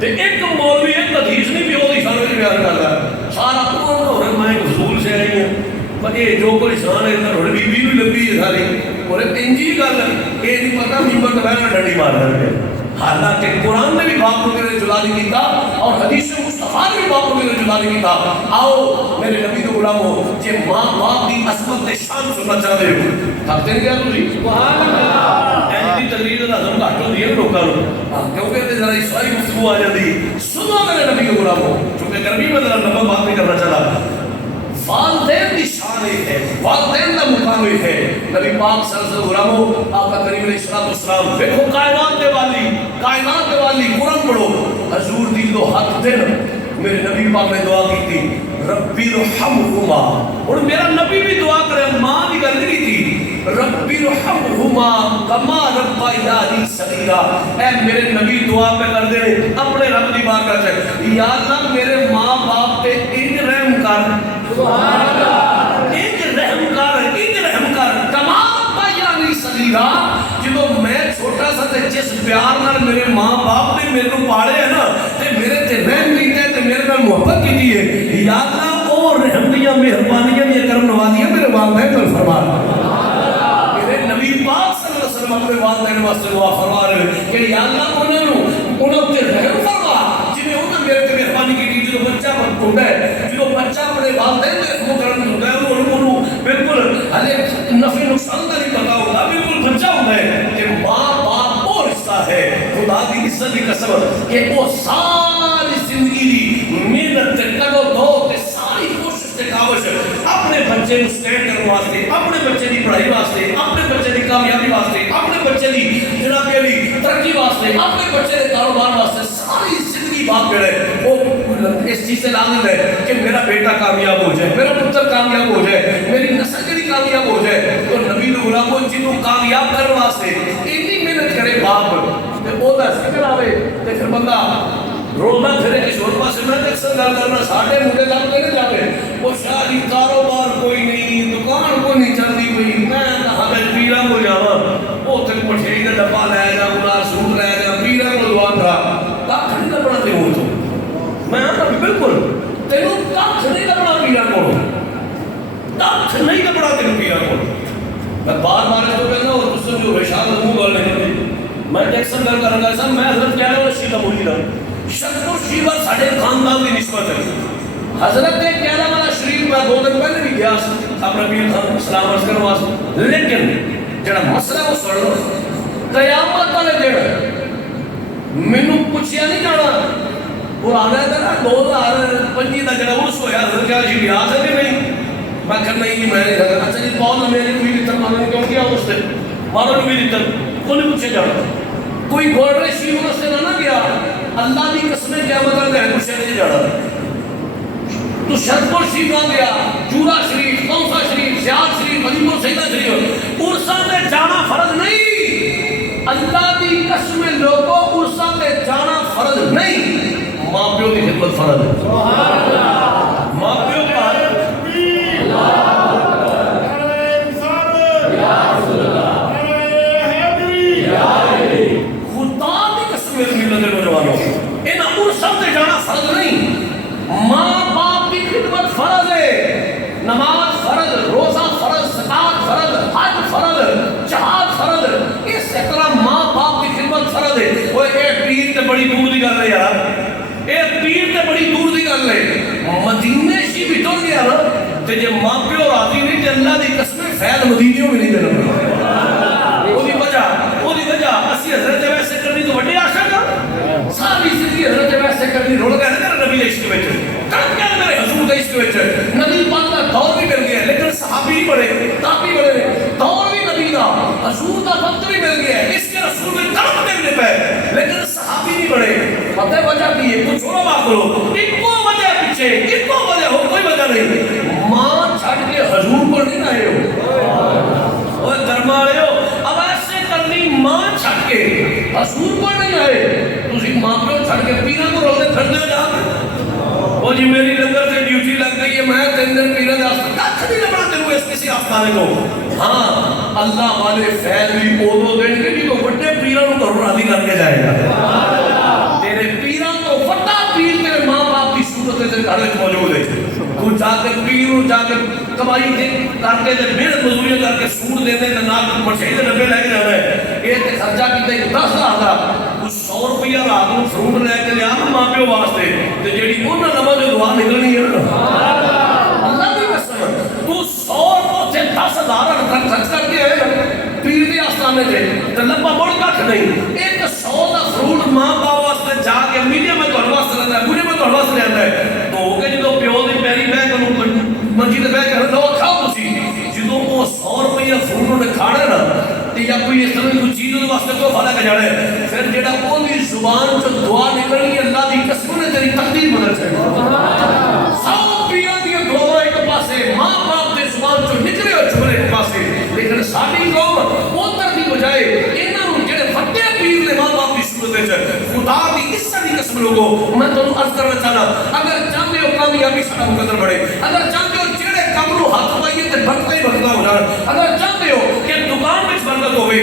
تے ایک مولوی ایک حدیث نہیں پیو دی شان وچ بیان کردا سارا قرآن ہو رہا میں حضور سے آئی ہوں پر یہ جو کوئی شان ہے اندر ہوڑ بی بی بھی لبی ہے ساری اور انجی گل یہ نہیں پتہ ممبر تے بیٹھ کے ڈنڈی مار رہے ہیں حالانکہ قرآن نے بھی باپ کو میرے جدا نہیں کیتا اور حدیث مصطفیٰ نے بھی باپ کو میرے جدا نہیں کیتا آؤ میرے نبی کے غلامو جے ماں باپ دی عظمت تے شان سننا چاہتے ہو تھکتے نہیں کیا تسی سبحان اللہ ایسی تقریر دا ہضم گھٹ ہوندی ہے لوکاں نوں کیونکہ تے ذرا ساری گفتگو آ جاندی سنو میرے نبی کے غلامو چونکہ گرمی میں ذرا لمبا بات نہیں کرنا چاہتا والدین دی شان ہے والدین دا مقام ہے نبی پاک صلی اللہ علیہ وسلم غلامو آقا کریم علیہ السلام دیکھو کائنات دے والی قرآن پڑھو حضور دی دو حق دن میرے نبی پاک نے دعا کی تھی ربی رحمہما اور میرا نبی بھی دعا کرے ماں بھی گل نہیں تھی ربی رحمہما کما ربیانی صغیرا اے میرے نبی دعا پہ کر دے اپنے رب دی بارگاہ چ یا اللہ میرے ماں باپ پہ انج رحم کر سبحان اللہ انج رحم کر کما ربیانی دی رات جدو میں چھوٹا سا تے جس پیار نال میرے ماں باپ نے میرے کو پالے ہے نا تے میرے تے رحم کیتے تے میرے نال محبت کی ہے یا اللہ او رحم دیاں مہربانیاں دی کرم نوازیاں میرے والدین پر فرما میرے نبی پاک صلی اللہ علیہ وسلم اپنے والدین واسطے دعا فرما رہے ہیں کہ یا اللہ انہوں تے رحم فرما جنہیں انہوں میرے تے مہربانی کی جو بچہ ہوتا ہے جو بچہ اپنے والدین دے مقرر ہوتا ہے انہوں بالکل ہلے نفع نقصان کا نہیں پتا ہوتا بالکل بچہ ہوتا ہے کہ ماں باپ وہ رشتہ ہے خدا کی عزت کی قسم کہ وہ ساری زندگی دی محنت تے لگو دو تے ساری کوشش تے کاوش اپنے بچے کو سٹینڈ کرنے واسطے اپنے بچے دی پڑھائی واسطے اپنے بچے دی کامیابی واسطے اپنے بچے دی جناب علی ترقی واسطے اپنے بچے دے کاروبار واسطے ساری زندگی بات کرے وہ اس چیز سے لازم ہے کہ میرا بیٹا کامیاب ہو جائے میرا پتر کامیاب ہو جائے میری نسل جڑی کامیاب ہو جائے تو نبی دے غلاموں جنوں کامیاب کرنے واسطے اتنی محنت کرے باپ تے او دا ذکر آوے تے پھر بندہ رونا پھرے کس اور پاسے میں اکثر گل کرنا ساڈے منڈے لگ کے نہ جاوے وہ شادی کاروبار کوئی نہیں دکان کوئی نہیں چلتی کوئی میں کہاں میں پیرا کو جاواں او تے مٹھائی دا ڈبہ لے جا انہاں سوٹ لے جا پیرا کو دعا کرا کھ نہیں لبنا تے ہو تو میں آتا بالکل تینوں کھ نہیں لبنا پیرا کو کھ نہیں لبنا تینوں پیرا کو میں بار بار اس کو کہنا اور تس سے جو رشاد منہ گل نہیں کرتی میں جیکسن گل کر رہا صاحب میں حضرت کہہ رہا ہوں شیدہ مولی رہا شکر شیوہ ساڑھے خاندان کی نسبت ہے حضرت نے کہہ رہا والا شریف میں 2 دن پہلے بھی گیا اپنا پیر خان سلام عرض کرنے واسطے لیکن جڑا مسئلہ وہ سڑ لو قیامت والے دن مینوں پوچھیا نہیں جانا پرانا ہے نا 2025 کا جڑا عرس ہویا حضرت کیا جی ریاض ہے کہ نہیں میں کہنا نہیں میں نہیں کہا اچھا جی بہت میں نے کوئی لطر ماننے کیوں کیا اس سے ماننے بھی لطر کوئی نہیں پوچھے جانا کوئی گولڈ شریف اس سے نہ گیا اللہ کی قسمیں قیامت والے دن پوچھے نہیں جانا تو شرپور شریف نہ گیا جورا شریف کونسا شریف سیاد شریف علی پور سیدہ شریف عرصہ میں جانا فرض نہیں اللہ کی قسمیں لوگوں عرصہ میں جانا فرض نہیں ماں پیو کی خدمت فرض ہے ماں پیو کا خدا کی قسمیں ملت نوجوانوں ان عرصہ میں جانا فرض نہیں ماں باپ کی خدمت فرض ہے نماز فرض روزہ فرض زکات فرض حج فرض جہاد فرض اس طرح ماں باپ کی خدمت فرض ہے وہ ایک پیر تے بڑی دور دی گل ہے یار ایک پیر تے بڑی دور دی گل ہے مدینے شی بھی ٹر گیا نا تے جے ماں پیو راضی نہیں تے اللہ دی قسم فیض مدینیوں میں نہیں دینا وہ دی وجہ اسی حضرت ویسے کرنی تو بڑی عاشق ہاں ساری زندگی حضرت ویسے کرنی رول گئے نا نبی عشق وچ کر کے میرے حضور دے عشق وچ نبی پاک دا دور بھی مل گیا لیکن صحابی نہیں بڑے تابعی بڑے دور بھی نبی دا حضور دا وقت بھی مل گیا اس کے رسول میں کلم دینے پہ لیکن صحابی نہیں بڑے پتہ وجہ کی ہے کچھ اور بات کرو ایکو وجہ پیچھے ایکو وجہ ہو کوئی وجہ نہیں ماں چھڑ کے حضور پر نہیں آئے ہو اور درمالے ہو اب ایسے کرنی ماں چھڑ کے حضور پر نہیں آئے تسی ماں پیو چھڑ کے پیرا کو روزے پھر دے جا وہ جی میری لنگر سے ڈیوٹی لگ گئی ہے میں 3 دن پیرا دے کچھ نہیں لبنا تیرے اس کسی آفتانے کو ہاں اللہ والے فیض بھی پودوں دیں گے کہ تو بڑے پیرا کو گھروں راضی کر کے جائے گا تیرے پیرا تو بڑا پیر تیرے ماں باپ کی صورت سے گھر میں موجود ہے تو جا کے پیر جا کے کمائی دے کر کے محنت مزدوری کر کے سوٹ دینے تے نال مٹھائی دے ڈبے لے کے جانا ہے یہ تے خرچہ کیتے 10,000 دا کچھ 100 روپیہ رات نوں فروٹ لے کے لیا ماں پیو واسطے تے جیڑی انہاں نماز دعا نکلنی ہے نا اللہ دی قسم تو 100 تے 10,000 خرچ کر کے پیر دی آستانے تے تے لبا مڑ کٹ نہیں ایک 100 دا فروٹ ماں باپ واسطے جا کے میڈیا میں تہاڈے واسطے لیندا ہے مجھے میں تہاڈے واسطے لیندا ہے تو کہ جدوں پیو دی پیری بہ کے منجی تے بہ کے لو کھاؤ تسی جدوں وہ 100 روپیہ فروٹ نے کھانا نا تے یا کوئی اس طرح کی کوئی چیز اس واسطے تو فلا کے جانا ہے پھر جڑا اونی زبان چ دعا نکلنی اللہ دی قسم نے تیری تقدیر بدل چھڑی سب پیاں دی دعا ایک پاسے ماں باپ دی زبان چ نکلے اور چھڑے ایک پاسے لیکن ساڈی قوم اوتر دی بجائے انہاں نوں جڑے فٹے پیر نے ماں باپ دی صورت وچ خدا دی عزت دی قسم لوگو میں تانوں عرض کرنا چاہنا اگر چاہتے ہو کامیابی سارا مقدر بڑھے اگر چاہتے ہو جڑے کام نوں ہاتھ پائیے تے بھٹکے ہی بھٹکا ہو جان اگر چاہتے ہو کہ دکان وچ برکت ہوے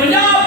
50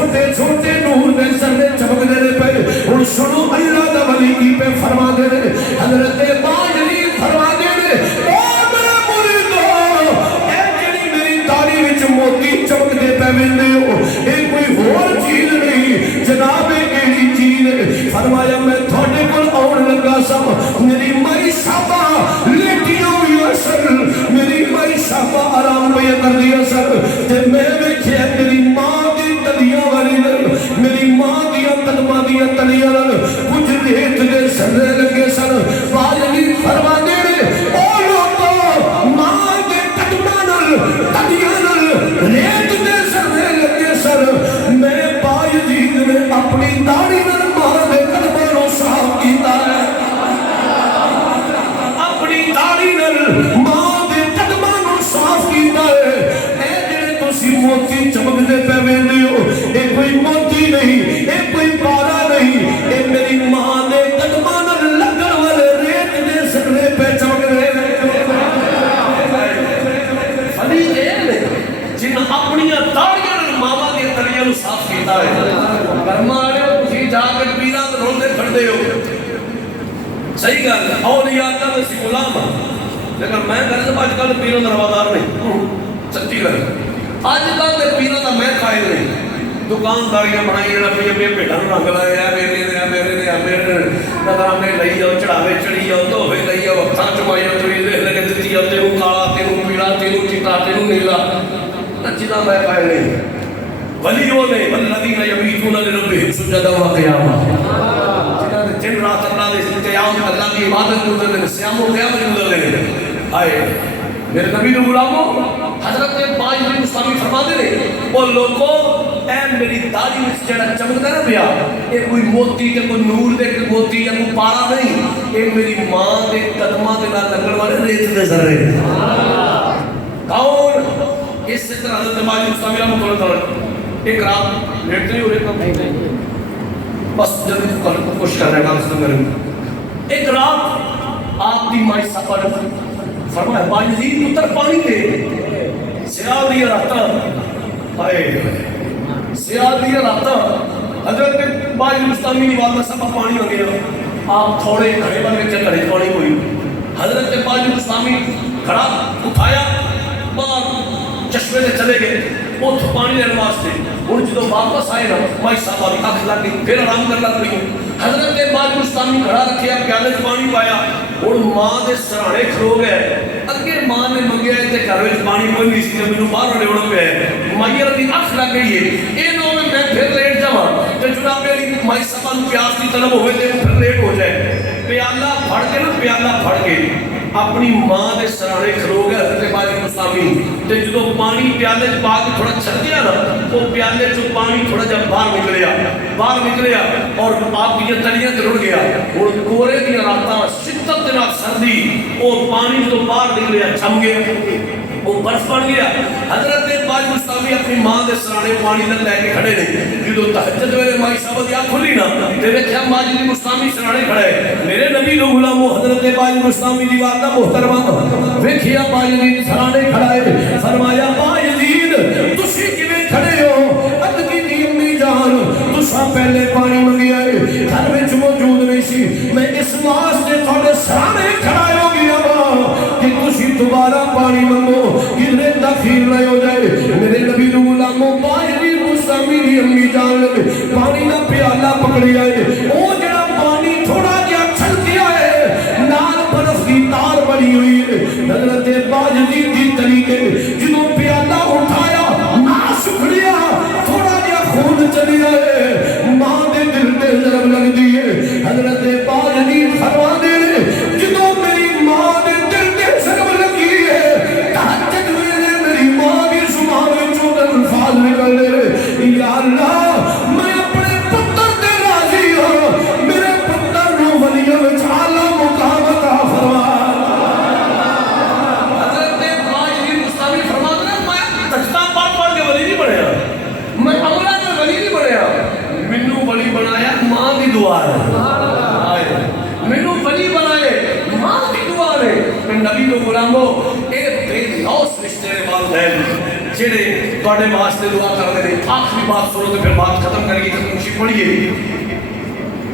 چھوٹے چھوٹے نور دے ذرے چمکدے نے پے ہن سنو اللہ دا ولی کی پہ فرما دے نے حضرت باجلی فرما دے نے او میرے مریدو اے جڑی میری داڑھی وچ موتی چمکدے پے ویندے ہو اے کوئی ہور چیز نہیں جناب کیڑی چیز فرمایا میں تھوڑے کول آن لگا سا میری مائی صاحبہ لیٹیاں ہوئی سن میری مائی صاحبہ آرام پہ کر دیا سر تے میں ویکھیا میری ماں دی تلیاں والی میری ماں دیا قدماں دیا تلیاں کچھ ریت دے سرے لگے سن باجلی فرما دے او لوگو ماں دے قدماں نال تلیاں نال ریت دے سرے لگے سن میں باجید نے اپنی داڑھی نال ماں دے قدماں نو صاف کیتا ہے اپنی داڑھی نال ماں دے قدماں نو صاف کیتا ہے اے جڑے تسی موتی چمکدے پے ویندے ہو اے کوئی موتی نہیں اے کوئی پارا نہیں اے میری ماں دے قدماں نال لگن والے ریت دے سرے پہ چمک رہے فلی اے نے جن اپنی داڑیاں نال ماں دی تلیاں نو صاف کیتا ہے فرمایا تسی جا کے پیراں تے روندے کھڑدے ہو صحیح گل اولیاء اللہ دے سی غلام لیکن میں کہہ اج کل پیراں دا روادار نہیں سچی گل اج کل دے پیراں دا میں قائل نہیں دکانداریاں بنائی اپنی اپنی بھیڑاں نوں رنگ لایا میرے نظرانے لئی جاؤ چڑھاوے چڑھی جاؤ تحفے لئی جاؤ ہتھاں چمائی جاؤ تری لے کے دتی جاؤ تینوں کالا تینوں پیلا تینوں چٹا تینوں نیلا نچنا میں قائل نہیں ولی وہ نے والذین یبیتون لربہم سجدا وقیاما جنہاں نے دن رات اللہ دے قیام اللہ کی عبادت گزرتے ہیں صیام و قیام گزرتے ہیں آئے میرے نبی نے غلاموں حضرت باجلی مستمی فرما دے رہے وہ لوگوں اے میری داڑھی وچ جڑا چمکدا نہ پیا اے کوئی موتی تے کوئی نور دے موتی یا کوئی پارا نہیں اے میری ماں دے قدماں دے نال لگن والے ریت دے ذرے کون اس طرح حضرت باجلی مستمی رحمۃ اللہ تعالی ایک رات لیٹ نہیں ہو رہے تھا بس جلدی کوشش کر رہے کام ختم کریں ایک رات آپ دی مائی صاحبہ نے فرمایا باجلی پتر پانی دے سیاہ دیا راتا آئے سیاہ دیا راتا حضرت باجلی مستمی نے والدہ صاحبہ پانی ہو گیا آپ تھوڑے کھڑے بن کے کھڑے پانی ہوئی حضرت باجلی مستمی کھڑا اٹھایا باہر چشمے سے چلے گئے اوتھ پانی لینے واسطے ہن جدوں واپس آئے نا مائی صاحبہ دی اکھ لگ گئی پھر آرام کر لگ گئی حضرت باجلی مستمی کھڑا رکھیا پیالے چ پانی پایا ہن ماں دے سرانے کھلو گئے اگے ماں نے منگیا تے گھر وچ پانی کوئی نہیں سی تے مینوں باہر لیونا پیا مائیر دی اکھ لگ گئی ہے اے نو میں پھر لیٹ جاواں تے جناب علی مائی صاحبہ نوں پیاس دی طلب ہوے تے پھر لیٹ ہو جائے پیالہ پھڑ کے نا پیالہ پھڑ کے اپنی ماں دے سرانے کھلو گئے حضرت باجلی مستمی تے جدوں پانی پیالے چ پا کے تھوڑا چھڑ گیا نا وہ پیالے چ پانی تھوڑا جا باہر نکلیا اور آپ کی تلیاں تے رڑ گیا ہن کورے دی راتاں شدت دے نال سردی اور پانی جدوں باہر نکلیا چھم گیا وہ برف بن گیا حضرت باجلی مستمی اپنی ماں دے سرانے پانی نال لے کے کھڑے نے جدوں تہجد ویلے مائی صاحب دی اکھ کھلی نا تے ویکھیا باجلی مستمی سرانے کھڑے میرے نبی دے غلامو حضرت باجلی مستمی دی والدہ محترمہ ویکھیا باجلی سرانے کھڑا ہے فرمایا باجلی تسی کیویں کھڑے ہو ادکی دی امی جان تساں پہلے پانی منگیا ہے گھر وچ موجود نہیں سی میں اس واسطے تھوڑے سرانے کھڑا ہو گیا وا کہ تسی دوبارہ پانی منگو کدھر تاخیر نہ ہو جائے میرے نبی دے غلامو باجلی مستمی دی امی جان پانی دا پیالہ پکڑیا ہے او جڑا پانی تھوڑا جہا چھلکیا ہے نال برف دی تار بڑی ہوئی ہے حضرت باجلی دی تلی کے جدوں پیالہ اٹھایا نہ سکھڑیا تھوڑا جہا خون چلیا ہے ماں دے دل تے ضرب لگ دی ہے حضرت باجلی فرما دے جدوں میری ماں دے دل تے ضرب لگی ہے تہجد ویلے میری ماں دی زبان وچوں الفاظ نکل دے یا اللہ میں اپنے پتر تے راضی ہوں میرے پتر نو ولیاں وچ اعلی مقام عطا فرما حضرت باجلی مستمی فرما دے میں تجدہ پڑھ کے ولی نہیں بنیا میں اولا میں ولی نہیں بنیا مینوں ولی بنایا ماں دی دعا ہے مینوں ولی بنائے ماں دی دعا ہے میں نبی دے غلامو اے بے لوث رشتے دے والدین ਜਿਹੜੇ ਤੁਹਾਡੇ ਵਾਸਤੇ ਦੁਆ ਕਰਦੇ ਨੇ। ਆਖਰੀ ਬਾਤ ਸੁਣੋ ਤੇ ਫਿਰ ਬਾਤ ਖਤਮ ਕਰੀਏ ਤੇ ਤੁਸੀਂ ਪੜ੍ਹੀਏ।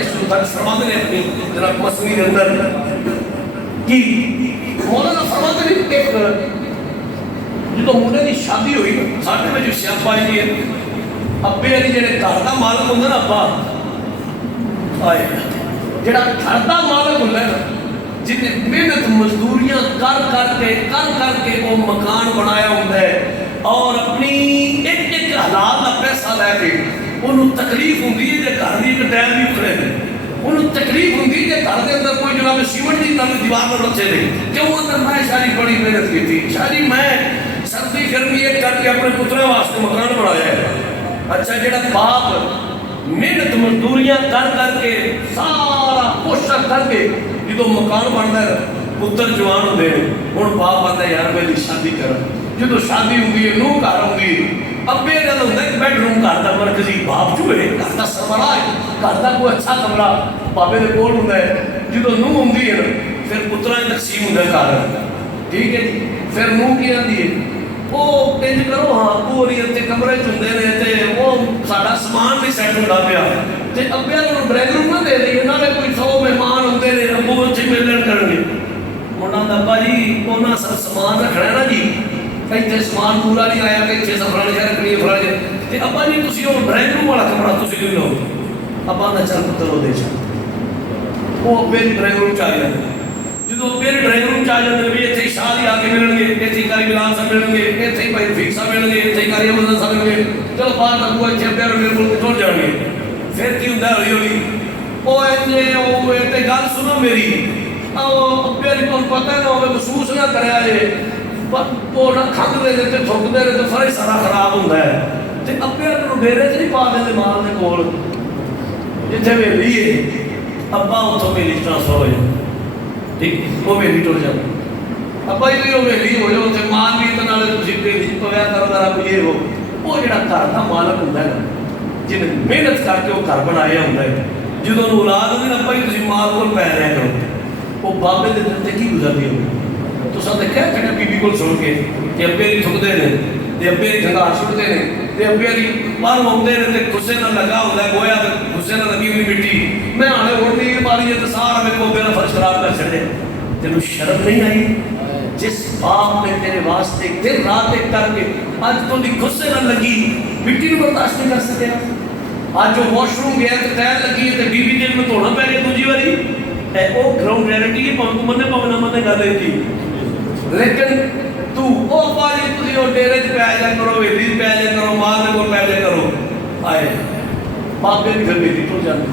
ਇਸ ਨੂੰ ਦਰਜ ਫਰਮਾਉਂਦੇ ਨੇ ਆਪਣੀ ਜਨਾਬ ਮਸਨੀ ਦੇ ਅੰਦਰ ਕਿ ਮੌਲਾਨਾ ਫਰਮਾਉਂਦੇ ਨੇ ਇੱਕ ਜਦੋਂ ਮੁੰਡੇ ਦੀ ਸ਼ਾਦੀ ਹੋਈ ਸਾਡੇ ਵਿੱਚ ਸਿਆਪਾ ਜੀ ਅੱਬੇ ਵਾਲੀ ਜਿਹੜੇ ਘਰ ਦਾ ਮਾਲਕ ਹੁੰਦਾ ਨਾ ਅੱਬਾ ਹਾਏ ਜਿਹੜਾ ਘਰ ਦਾ ਮਾਲਕ ਹੁੰਦਾ ਨਾ ਜਿਹਨੇ ਮਿਹਨਤ ਮਜ਼ਦੂਰੀਆਂ ਕਰ ਕਰਕੇ ਉਹ ਮਕਾਨ ਬਣਾਇਆ ਹੁੰਦਾ ਹੈ ਔਰ ਆਪਣੀ ਇੱਕ ਹਲਾਲ ਦਾ ਪੈਸਾ ਲੈ ਕੇ ਉਹਨੂੰ ਤਕਲੀਫ ਹੁੰਦੀ ਹੈ ਜੇ ਘਰ ਦੀ ਇੱਕ ਟਾਇਰ ਵੀ ਉਖੜੇ ਨੇ ਉਹਨੂੰ ਤਕਲੀਫ ਹੁੰਦੀ ਜੇ ਘਰ ਦੇ ਅੰਦਰ ਕੋਈ ਜਨਾਬ ਸੀਮੈਂਟ ਦੀ ਨਾਲ ਦੀਵਾਰ ਨਾਲ ਰੱਖੇ ਨੇ ਕਿਉਂ ਅੰਦਰ ਮੈਂ ਸਾਰੀ ਬੜੀ ਮਿਹਨਤ ਕੀਤੀ ਸਾਰੀ ਮੈਂ ਸਰਦੀ ਗਰਮੀ ਇੱਕ ਕਰਕੇ ਆਪਣੇ ਪੁੱਤਰਾਂ ਵਾਸਤੇ ਮਕਾਨ ਬਣਾਇਆ ਹੈ। ਅੱਛਾ ਜਿਹੜਾ ਬਾਪ ਮਿਹਨਤ ਮਜ਼ਦੂਰੀਆਂ ਕਰਕੇ ਸਾਰਾ ਕੋਸ਼ਿਸ਼ ਕਰਕੇ ਜਦੋਂ ਮਕਾਨ ਬਣਦਾ ਪੁੱਤਰ ਜਵਾਨ ਹੁੰਦੇ ਨੇ ਹੁਣ ਬਾਪ ਆਂਦਾ ਯਾਰ ਮੇਰੀ ਸ਼ਾਦੀ ਕਰ ਜਦੋਂ ਸ਼ਾਦੀ ਹੁੰਦੀ ਹੈ ਨੂੰਹ ਘਰ ਆਉਂਦੀ ਅੱਬੇ ਦਾ ਹੁੰਦਾ ਇੱਕ ਬੈਡਰੂਮ ਘਰ ਦਾ ਮਰਕਜ਼ੀ ਬਾਪ ਚੂਹੇ ਘਰ ਦਾ ਸਰਬਰਾਹ ਹੈ ਘਰ ਦਾ ਕੋਈ ਅੱਛਾ ਕਮਰਾ ਬਾਬੇ ਦੇ ਕੋਲ ਹੁੰਦਾ ਹੈ ਜਦੋਂ ਨੂੰਹ ਹੁੰਦੀ ਹੈ ਫਿਰ ਪੁੱਤਰਾਂ ਦੀ ਤਕਸੀਮ ਹੁੰਦਾ ਘਰ ਠੀਕ ਹੈ ਜੀ ਫਿਰ ਨੂੰਹ ਕੀ ਆਂਦੀ ਹੈ ਉਹ ਇੰਜ ਕਰੋ ਹਾਂ ਪੂਰੀ ਉੱਤੇ ਕਮਰੇ ਚ ਹੁੰਦੇ ਨੇ ਤੇ ਉਹ ਸਾਡਾ ਸਮਾਨ ਵੀ ਸੈੱਟ ਹੁੰਦਾ ਪਿਆ ਤੇ ਅੱਬਿਆਂ ਨੂੰ ਡਰਾਈਵਰ ਰੂਮ ਨਾ ਦੇ ਦਈਏ ਇਹਨਾਂ ਦੇ ਕੋਈ 100 ਮਹਿਮਾਨ ਹੁੰਦੇ ਨੇ ਅੱਬੂ ਉੱਥੇ ਮਿਲਣ ਕਰਨਗੇ ਉਹਨਾਂ ਦਾ ਅੱਬਾ ਜੀ ਉਹਨਾਂ ਸਭ ਸਮਾਨ ਰੱਖਣਾ ਨਾ ਜੀ ਇੱਥੇ ਸਮਾਨ ਪੂਰਾ ਨਹੀਂ ਆਇਆ ਕਿ ਇੱਥੇ ਸਫਰਾਂ ਨਹੀਂ ਰੱਖਣੀ ਫਲਾਣੇ ਤੇ ਅੱਬਾ ਜੀ ਤੁਸੀਂ ਉਹ ਡਰਾਈਵਰ ਰੂਮ ਵਾਲਾ ਕਮਰਾ ਤੁਸੀਂ ਕਿਉਂ ਲਓ ਅੱਬਾ ਦਾ ਚੱਲ ਪੁੱਤਰ ਉਹ ਦੇਸ਼ ਉਹ ਅੱਬੇ ਦੀ ਡਰਾਈਵਰ ਰੂਮ ਚ ਆ ਜਾਂਦੇ ਜਦੋਂ ਅੱਬੇ ਦੀ ਡਰਾਈਵਰ ਰੂਮ ਚ ਆ ਜਾਂਦੇ ਵੀ ਇੱਥੇ ਸ਼ਾਹ ਹੀ ਆ ਕੇ ਮਿਲਣਗੇ ਇੱਥੇ ਕਾਰੀ ਬਿਲਾਲ ਸਾਹਿਬ ਮਿਲਣਗੇ ਇੱਥੇ ਹੀ ਭਾਈ ਰਫੀਕ ਸਾਹਿਬ ਮਿਲਣਗੇ ਇੱਥੇ ਹੀ ਕਾਰੀ ਅਮਰਦਾਸ ਸਾਹਿਬ ਮਿਲਣਗੇ ਚਲੋ ਬਾਹਰ ਲੱਗੂਗਾ ਇੱਥੇ ਅੱਬੇ ਨੂੰ ਮੇਰੇ ਕੋਲ ਟੁੱਟ ਜਾਣਗੇ ਫਿਰ ਕੀ ਹੁੰਦਾ ਹੌਲੀ ਹੌਲੀ ਉਹ ਇੰਨੇ ਉਹ ਤੇ ਗੱਲ ਸੁਣੋ ਮੇਰੀ ਉਹ ਅੱਬੇ ਨੂੰ ਪਤਾ ਨਾ ਹੋਵੇ ਮਹਿਸੂਸ ਨਾ ਕਰਿਆ ਜੇ ਉਹ ਨਾ ਖੰਘਦੇ ਨੇ ਤੇ ਥੁੱਕਦੇ ਨੇ ਤੇ ਸਾਰੇ ਸਾਰਾ ਖਰਾਬ ਹੁੰਦਾ ਹੈ ਤੇ ਅੱਬੇ ਨੂੰ ਡੇਰੇ 'ਚ ਨਹੀਂ ਪਾ ਦਿੰਦੇ ਮਾਲ ਦੇ ਕੋਲ ਜਿੱਥੇ ਵੇਲੀ ਹੈ ਅੱਬਾ ਉੱਥੋਂ ਵੇਲੀ ਟ੍ਰਾਂਸਫਰ ਹੋ ਜਾਂਦਾ ਠੀਕ ਉਹ ਵੇਲੀ ਟੁੱਟ ਜਾਂਦਾ ਅੱਬਾ ਜੀ ਉਹ ਵੇਲੀ ਹੋ ਜਾਓ ਉੱਥੇ ਮਾਲ ਵੀ ਤੇ ਨਾਲੇ ਤੁਸੀਂ ਵੇਲੀ 'ਚ ਪਵਿਆ ਕਰੋ ਦਾ ਰੱਬ ਇਹ ਉਹ ਜਿਹੜਾ ਘਰ ਦਾ ਮਾਲਕ ਹੁੰਦਾ ਹੈ ਜਿਹਨੇ ਮਿਹਨਤ ਕਰਕੇ ਉਹ ਘਰ ਬਣਾਇਆ ਹੁੰਦਾ ਹੈ ਜਦੋਂ ਉਹਨੂੰ ਔਲਾਦ ਹੁੰਦੀ ਨਾ ਅੱਬਾ ਜੀ ਤੁਸੀਂ ਮਾਲ ਕੋਲ ਪੈ ਰਿਹਾ ਕਰੋ ਉਹ ਬਾਬੇ ਦੇ ਦਿਲ 'ਤੇ ਕੀ ਗੁਜ਼ਰਦੀ ਹੋਵੇ ਤੁਸੀਂ ਦੇਖਿਆ ਕਿ ਬੀਬੀ ਕੋਲ ਸੁਣ ਕੇ ਕਿ ਅੱਬੇ ਨਹੀਂ ਥੁੱਕਦੇ ਨੇ ਤੇ ਅੱਬੇ ਦੀ ਠੰਡਾ ਸੁੱਟਦੇ ਨੇ ਤੇ ਅੱਬੇ ਦੀ ਬਾਹਰ ਆਉਂਦੇ ਨੇ ਤੇ ਗੁੱਸੇ ਨਾਲ ਲੱਗਾ ਹੁੰਦਾ ਗੋਇਆ ਤੇ ਗੁੱਸੇ ਨਾਲ ਲੱਗੀ ਹੋਈ ਮਿੱਟੀ ਮੈਂ ਹਾਲੇ ਹੁਣ ਨੀਰ ਮਾਰੀ ਤੇ ਸਾਰਾ ਮੇਰੇ ਕੋਬੇ ਨਾਲ ਫਰਸ਼ ਖਰਾਬ ਕਰ ਛੱਡਿਆ ਤੈਨੂੰ ਸ਼ਰਮ ਨਹੀਂ ਆਈ ਜਿਸ ਬਾਪ ਨੇ ਤੇਰੇ ਵਾਸਤੇ ਦਿਨ ਰਾਤ ਇੱਕ ਕਰਕੇ ਅੱਜ ਤੋਂ ਦੀ ਗੁੱਸੇ ਨਾਲ ਲੱਗੀ ਮਿੱਟੀ ਨੂੰ ਬਰਦਾਸ਼ਤ ਨਹੀਂ ਕਰ ਸਕਿਆ ਅੱਜ ਉਹ ਵਾਸ਼ਰੂਮ ਗਿਆ ਤੇ ਟਾਇਰ ਲੱਗੀ ਤੇ ਬੀਬੀ ਜੀ ਨੂੰ ਧੋਣਾ ਪੈ ਗਿਆ ਦੂਜੀ ਵਾਰੀ ਉਹ ਗਰਾਊਂਡ ਰਿਐਲਿਟੀ ਹੈ ਭਾਵੇਂ ਮੰਨੇ ਭਾਵੇਂ ਨਾ ਮੰਨੇ ਗੱਲ ਇਹ ਕੀ ਲੇਕਿਨ ਤੂੰ ਉਹ ਬਾਜੀ ਤੁਸੀਂ ਉਹ ਡੇਰੇ 'ਚ ਪੈ ਜਾ ਕਰੋ ਵੇਲੀ 'ਚ ਪੈ ਜਾ ਕਰੋ ਮਾਂ ਦੇ ਕੋਲ ਪੈ ਜਾ ਕਰੋ ਆਏ ਬਾਬੇ ਦੀ ਫਿਰ ਵੇਲੀ ਟੁੱਟ ਜਾਂਦੀ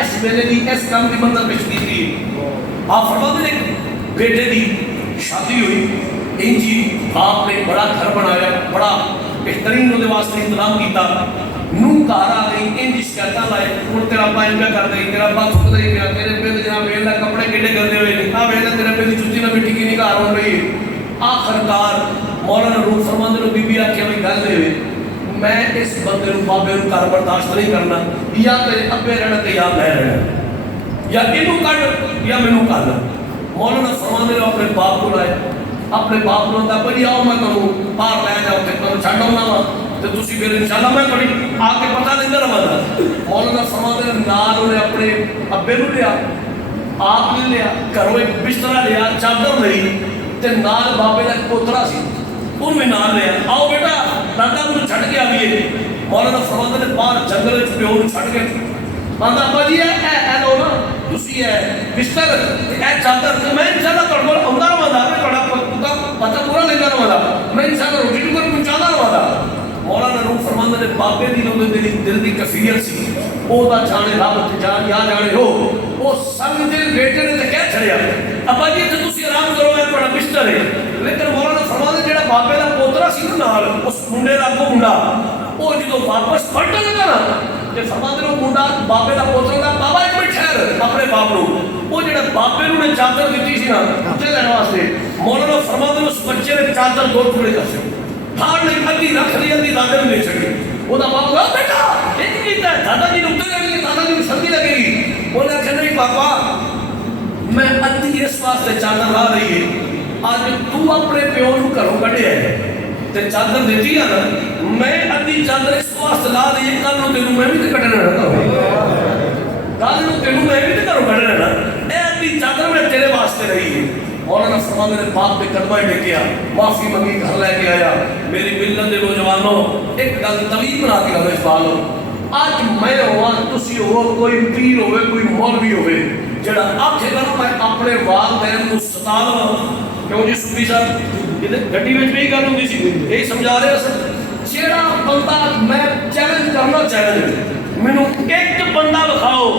ਇਸ ਵੇਲੇ ਦੀ ਇਸ ਕੰਮ ਦੀ ਮੰਦਰ ਵਿੱਚ ਕੀਤੀ ਆ ਫਰਮਾਉਂਦੇ ਨੇ ਬੇਟੇ ਦੀ ਸ਼ਾਦੀ ਹੋਈ ਇੰਜੀ ਬਾਪ ਨੇ ਬੜਾ ਘਰ ਬਣਾਇਆ ਬੜਾ ਬਿਹਤਰੀਨ ਉਹਦੇ ਵਾਸਤੇ ਇੰਤਜ਼ਾਮ ਕੀਤਾ ਨੂੰ ਘਰ ਆ ਗਈ ਇੰਜ ਸ਼ਿਕਾਇਤਾਂ ਲਾਏ ਹੁਣ ਤੇਰਾ ਅੱਬਾ ਇੰਜ ਕਰਦਾ ਹੀ ਤੇਰਾ ਅੱਬਾ ਥੁੱਕਦਾ ਹੀ ਪਿਆ ਤੇਰੇ ਪਿੰਡ ਜਨਾਬ ਵੇਲ ਦਾ ਕੱਪੜੇ ਕਿੱਡੇ ਗੰਦੇ ਹੋਏ ਨੇ ਆ ਵੇਲ ਤੇਰੇ ਪਿੰਡ ਦੀ ਜੁੱਤੀ ਨਾਲ ਮਿੱਟੀ ਕਿੰਨੀ ਘਰ ਹੋ ਰਹੀ ਹੈ ਆਖਰਕਾਰ ਮੌਲਾਨਾ ਰੂਮ ਫਰਮਾਉਂਦੇ ਨੂੰ ਬੀਬੀ ਆਖਿਆ ਵੀ ਗੱਲ ਹੋਵੇ ਮੈਂ ਇਸ ਬੰਦੇ ਨੂੰ ਬਾਬੇ ਨੂੰ ਘਰ ਬਰਦਾਸ਼ਤ ਨਹੀਂ ਕਰਨਾ ਜਾਂ ਤੇਰੇ ਅੱਬੇ ਰਹਿਣਾ ਤੇ ਜਾਂ ਮੈਂ ਰਹਿਣਾ ਜਾਂ ਇਹਨੂੰ ਕੱਢ ਜਾਂ ਮੈਨੂੰ ਕੱਢ ਮੌਲਾਨਾ ਫਰਮਾਉਂਦੇ ਨੇ ਆਪਣੇ ਬਾਪ ਕੋਲ ਆਏ ਆਪਣੇ ਬਾਪ ਨੂੰ ਆਂਦਾ ਭਾਈ ਆਓ ਮੈਂ ਤੁਹਾਨੂੰ ਬਾਹਰ ਲੈ ਜਾਓ ਤੇ ਤੁਹਾਨੂੰ ਛੱਡ ਆਉਣਾ ਵਾ ਤੇ ਤੁਸੀਂ ਫਿਰ ਇਨਸ਼ਾਅੱਲਾ ਮੈਂ ਤੁਹਾਡੀ ਆ ਕੇ ਪਤਾ ਦਿੰਦਾ ਰਵਾਂਗਾ ਮੌਲਾਨਾ ਫਰਮਾਉਂਦੇ ਨੇ ਨਾਲ ਉਹਨੇ ਆਪਣੇ ਅੱਬੇ ਨੂੰ ਲਿਆ ਆਪ ਨੇ ਲਿਆ ਘਰੋਂ ਇੱਕ ਬਿਸਤਰਾ ਲਿਆ ਚਾਦਰ ਲਈ ਤੇ ਨਾਲ ਬਾਬੇ ਦਾ ਪੋਤਰਾ ਸੀ ਉਹਨੂੰ ਵੀ ਨਾਲ ਲਿਆ ਆਓ ਬੇਟਾ ਦਾਦਾ ਨੂੰ ਛੱਡ ਕੇ ਆਵੀਏ ਮੌਲਾਨਾ ਫਰਮਾਉਂਦੇ ਨੇ ਬਾਹਰ ਜੰਗਲ ਵਿੱਚ ਪਿਓ ਨੂੰ ਛੱਡ ਕੇ ਆਂਦਾ ਅੱਬਾ ਜੀ ਇਹ ਲੋ ਨਾ ਤੁਸੀਂ ਇਹ ਬਿਸਤਰ ਤੇ ਇਹ ਚਾਦਰ ਤੇ ਮੈਂ ਇਨਸ਼ਾਅੱਲਾ ਤੁਹਾਡੇ ਕੋਲ ਆਉਂਦਾ ਰਵਾਂਗਾ ਤੁਹਾਡਾ ਪਤਾ ਪੂਰਾ ਲੈਂਦਾ ਰਵਾਂਗਾ ਮੈਂ ਇਨਸ਼ਾਅੱਲਾ ਰੋਟੀ ਨੂੰ ਪਹੁੰਚਾਉਂਦਾ ਰਵਾਂਗਾ ਮੌਲਾਨਾ ਰੂਮ ਫਰਮਾਉਂਦੇ ਨੇ ਬਾਬੇ ਦੀ ਉਹਦੇ ਦਿਲ ਦੀ ਕਫੀਅਤ ਸੀ ਉਹਦਾ ਜਾਣੇ ਰੱਬ ਤੇ ਜਾਣ ਜਾਂ ਜਾਣੇ ਉਹ ਸੰਗ ਦੇ ਬੇਟੇ ਨੇ ਤੇ ਕਹਿ ਛੜਿਆ ਅੱਬਾ ਜੀ ਤੇ ਤੁਸੀਂ ਆਰਾਮ ਕਰੋ ਇਹ ਤੁਹਾਡਾ ਬਿਸਤਰ ਹੈ ਲੇਕਿਨ ਮੌਲਾਨਾ ਫਰਮਾਉਂਦੇ ਜਿਹੜਾ ਬਾਬੇ ਦਾ ਪੋਤਰਾ ਸੀ ਨਾ ਨਾਲ ਉਸ ਮੁੰਡੇ ਦਾ ਅੱਗੋਂ ਮੁੰਡਾ ਉਹ ਜਦੋਂ ਵਾਪਸ ਫੜਨ ਲੱਗਾ ਨਾ ਤੇ ਫਰਮਾਉਂਦੇ ਨੇ ਉਹ ਮੁੰਡਾ ਬਾਬੇ ਦਾ ਪੋਤਰਾ ਦਾ ਬਾਬਾ ਇੱਕ ਮਿੰਟ ਠਹਿਰ ਆਪਣੇ ਬਾਪ ਨੂੰ ਉਹ ਜਿਹੜਾ ਬਾਬੇ ਨੂੰ ਨੇ ਚਾਦਰ ਦਿੱਤੀ ਸੀ ਨਾ ਉੱਤੇ ਲੈਣ ਵਾਸਤੇ ਮੌਲਾਨਾ ਫਰਮਾਉਂਦੇ ਨੇ ਉਸ ਬੱਚੇ ਨੇ ਚਾਦਰ ਦੋ ਟੁਕੜੇ ਕਰ ਦਿੱਤੇ ਥਾੜ ਲਈ ਅੱਧੀ ਰੱਖ ਲਈ ਅੱਧੀ ਦਾਦੇ ਨੂੰ ਦੇ ਛੱਡੀ ਉਹਦਾ ਬਾਪ ਕਹਿੰਦਾ ਬੇਟਾ ਇਹ ਕੀ ਕੀਤਾ ਦਾਦਾ ਜੀ ਨੂੰ ਉੱਤੇ ਲੈਣੀ ਦਾਦਾ ਜੀ ਨੂੰ ਸਰਦੀ ਲੱਗੇਗੀ ਉਹਨੇ ਆਖਿਆ ਨਹੀਂ ਪਾਪਾ میں ادھی اس واسطے چادر لا رہی ہے اج تو اپنے پیو نو گھروں کڈیا ہے تے چادر دیتی ہے نا میں ادھی چادر اس واسطے لا رہی ہے کل نو تینوں میں بھی تے کڈنا ہے کل نو تینوں میں بھی تے گھروں کڈنا ہے نا اے ادھی چادر میں تیرے واسطے رہی ہے مولانا فرما میرے باپ کے قدمہ لے کے آ معافی منگی گھر لے کے آیا میری ملت دے نوجوانوں ایک گل طویل بنا کے لو اقبال اج میں ہوا تسی ہو کوئی پیر ہوئے کوئی مولوی ہوئے جڑا آکھے گا میں اپنے والدین کو ستا لواں کیوں جی صوفی صاحب یہ گڈی وچ بھی گل ہوندی سی یہی سمجھا رہے سن جڑا بندہ میں چیلنج کرنا چیلنج مینوں ایک بندہ دکھاؤ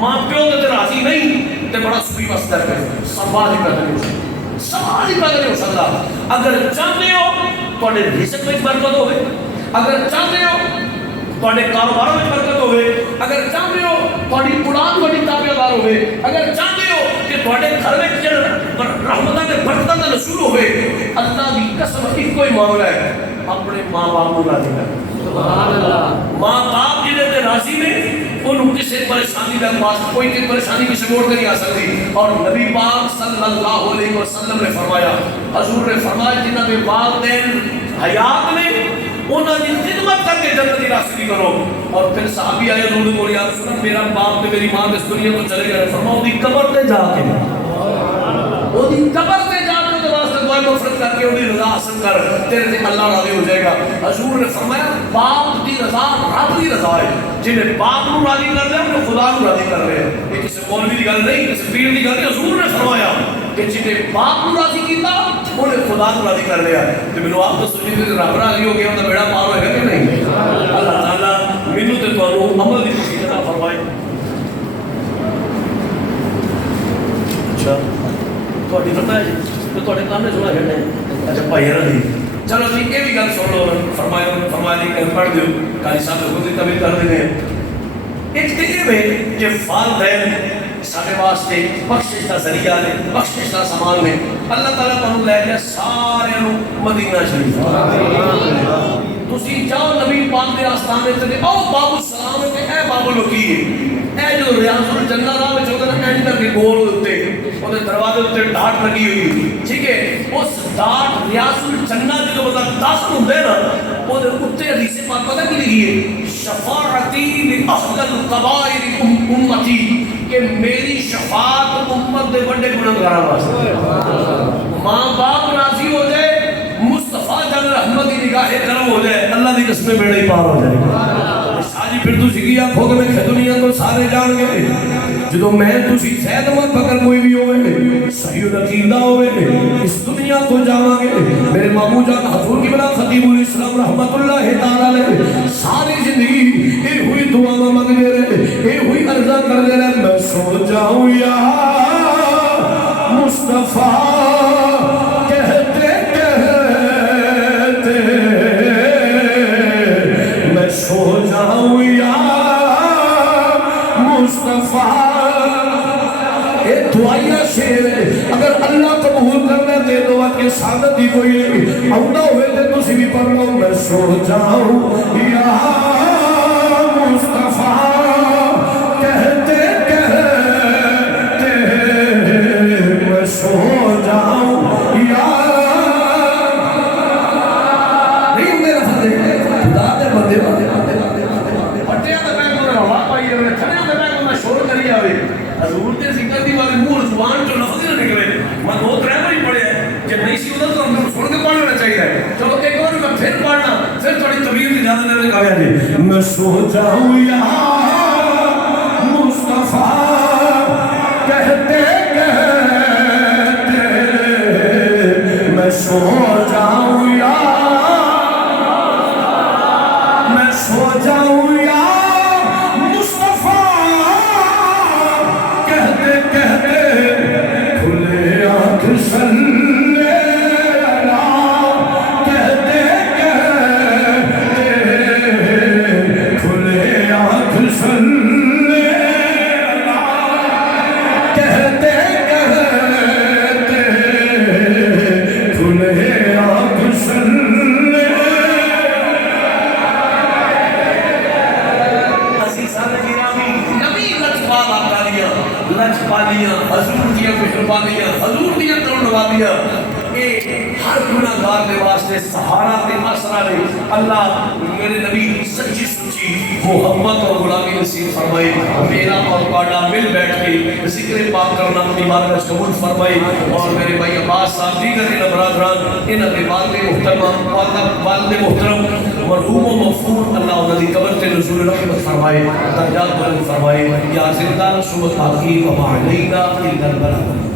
ماں پیو تے راضی نہیں تے بڑا صوفی واسطہ ہے سوال ہی پیدا نہیں ہو سکتا سوال ہی پیدا نہیں ہو سکتا اگر چاہتے ہو تواڈے رزق وچ برکت ہوے اگر چاہتے ہو تواڈے کاروبار میں برکت ہوے اگر چاہتے ہو تواڈی اولاد تواڈی تابعدار ہوے اگر چاہتے ہو کہ تواڈے گھر وچ رحمتاں تے برکتاں دا نزول ہوے اللہ دی قسم ایک کوئی معاملہ ہے اپنے ماں باپ کو راضی کر سبحان اللہ ماں باپ جنہیں تے راضی نے انہوں کسی پریشانی کا پاس کوئی کی پریشانی کسی موڑ کر نہیں آ سکتی اور نبی پاک صلی اللہ علیہ وسلم نے فرمایا حضور نے فرمایا جنہاں کے والدین حیات میں انہاں کی خدمت کر کے جنت کی راستی کرو اور پھر صحابی آئے حضور نے بولی یا رسول اللہ میرا باپ تے میری ماں اس دنیا تو چلے گئے فرماؤ دی قبر تے جا کے وہ دی قبر تے جا کے تو واسطے دعا مغفرت کر کے انہی رضا حاصل کر تیرے تے اللہ راضی ہو جائے گا حضور نے فرمایا باپ دی رضا رب دی رضا ہے جنہیں باپ نو راضی کر لیا انہیں خدا نو راضی کر لیا یہ کسی مولوی دی گل نہیں کسی پیر دی گل نہیں حضور نے فرمایا کہ جنہیں باپ نو راضی کیتا انہیں خدا نو راضی کر لیا تو میں نے آپ تو سوچی کہ رب راضی ہو گیا تو بیڑا پار ہوئے گا کہ نہیں اللہ تعالیٰ مینوں تے تانوں عمل دی توفیق عطا فرمائے اچھا تواڈی پتہ ہے جی تو تواڈے کام نے سنا چھڈنا ہے اچھا بھائی دی چلو جی یہ بھی گل سن لو فرمایا جی کہ پڑھ دیو قاری صاحب خود ہی طویل کر دیتے ہیں ایک یہ ہے کہ والدین سارے واسطے بخشش کا ذریعہ نے بخشش کا سامان نے اللہ تعالیٰ تمہیں لے گیا سارے مدینہ شریف تسی جاؤ نبی پاک کے آستانے تے او باب السلام تے اے باب الوکی اے جو ریاض الجنہ راہ وچ ہوندے نا اینج کر کے گول ہوتے اودے دروازے تے ڈاٹ لگی ہوئی ٹھیک ہے اس ڈاٹ ریاض الجنہ جو بندہ داخل ہوندے نا اودے اوتے حدیث پاک پتہ کی لکھی ہے شفاعتی لاہل القبائر امتی کہ میری شفاعت امت دے بڑے گنہگاراں واسطے ماں باپ راضی ہو جائے مصطفیٰ جان رحمت کی نگاہ کرم ہو جائے اللہ دی قسم بیڑے ہی پار ہو جائے شاہی پھر تو سکی آنکھو کہ میں دنیا تو سارے جان گئے جدو میں تسی صحت مند بکر کوئی بھی ہوئے صحیح العقیدہ ہوئے اس دنیا تو جاواں گے میرے مامو جان حضور کی بلا خطیب الاسلام رحمت اللہ تعالیٰ علیہ ساری زندگی اے ہوئی دعا مانگ دے رہے اے ہوئی عرضہ کر دے رہے میں سو جاؤں یا مصطفیٰ کہتے کہتے میں سو جاؤں یا مصطفیٰ اے دعائیہ شیر ہے اگر اللہ قبول کرنا دے دعا کے سعادت ہی کوئی نہیں اونا ہوئے تھے تو سی بھی پڑھ لو میں سو جاؤں یا مصطفیٰ کہتے کہتے میں سو جاؤں یا نہیں میرا فتح خدا دے بندے پٹیاں دے بیگ میں ہوا پائی ہے کھڑیاں دے بیگ میں شور کری آوے حضور دے ذکر دی والے منہ زبان چوں لفظ نہ نکلے میں دو ترے باری پڑھے جب نہیں سی ادھر تو ہم نے سن کے پڑھ لینا چاہیے چلو ایک اور میں پھر پڑھنا پھر تھوڑی طبیعت اجازت دینے کا آیا جی میں سو جاؤں یا مصطفیٰ کہتے کہتے میں سو جاؤں یا میں سو جاؤں یا مصطفیٰ کہتے کہتے کھلے آنکھ صلی اللہ کہتے کہتے کھلے آنکھ دیاں حضور دیاں مہربانیاں حضور دیاں توڑنوالیاں اے ہر گناہگار دے واسطے سہارا تے آسرا نے اللہ میرے نبی سچی سچی محبت اور غلامی نصیب فرمائے میرا اور پاڑا مل بیٹھ کے ذکر پاک کرنا اپنی بارگاہ قبول فرمائے اور میرے بھائی عباس صاحب دیگر ان برادران ان کے والد محترم والد محترم مرحوم و مغفور اللہ انہوں نے قبر تے نزول رحمت فرمائے درجات بلند فرمائے یا زندہ صبح باقی وما علینا الا البلاغ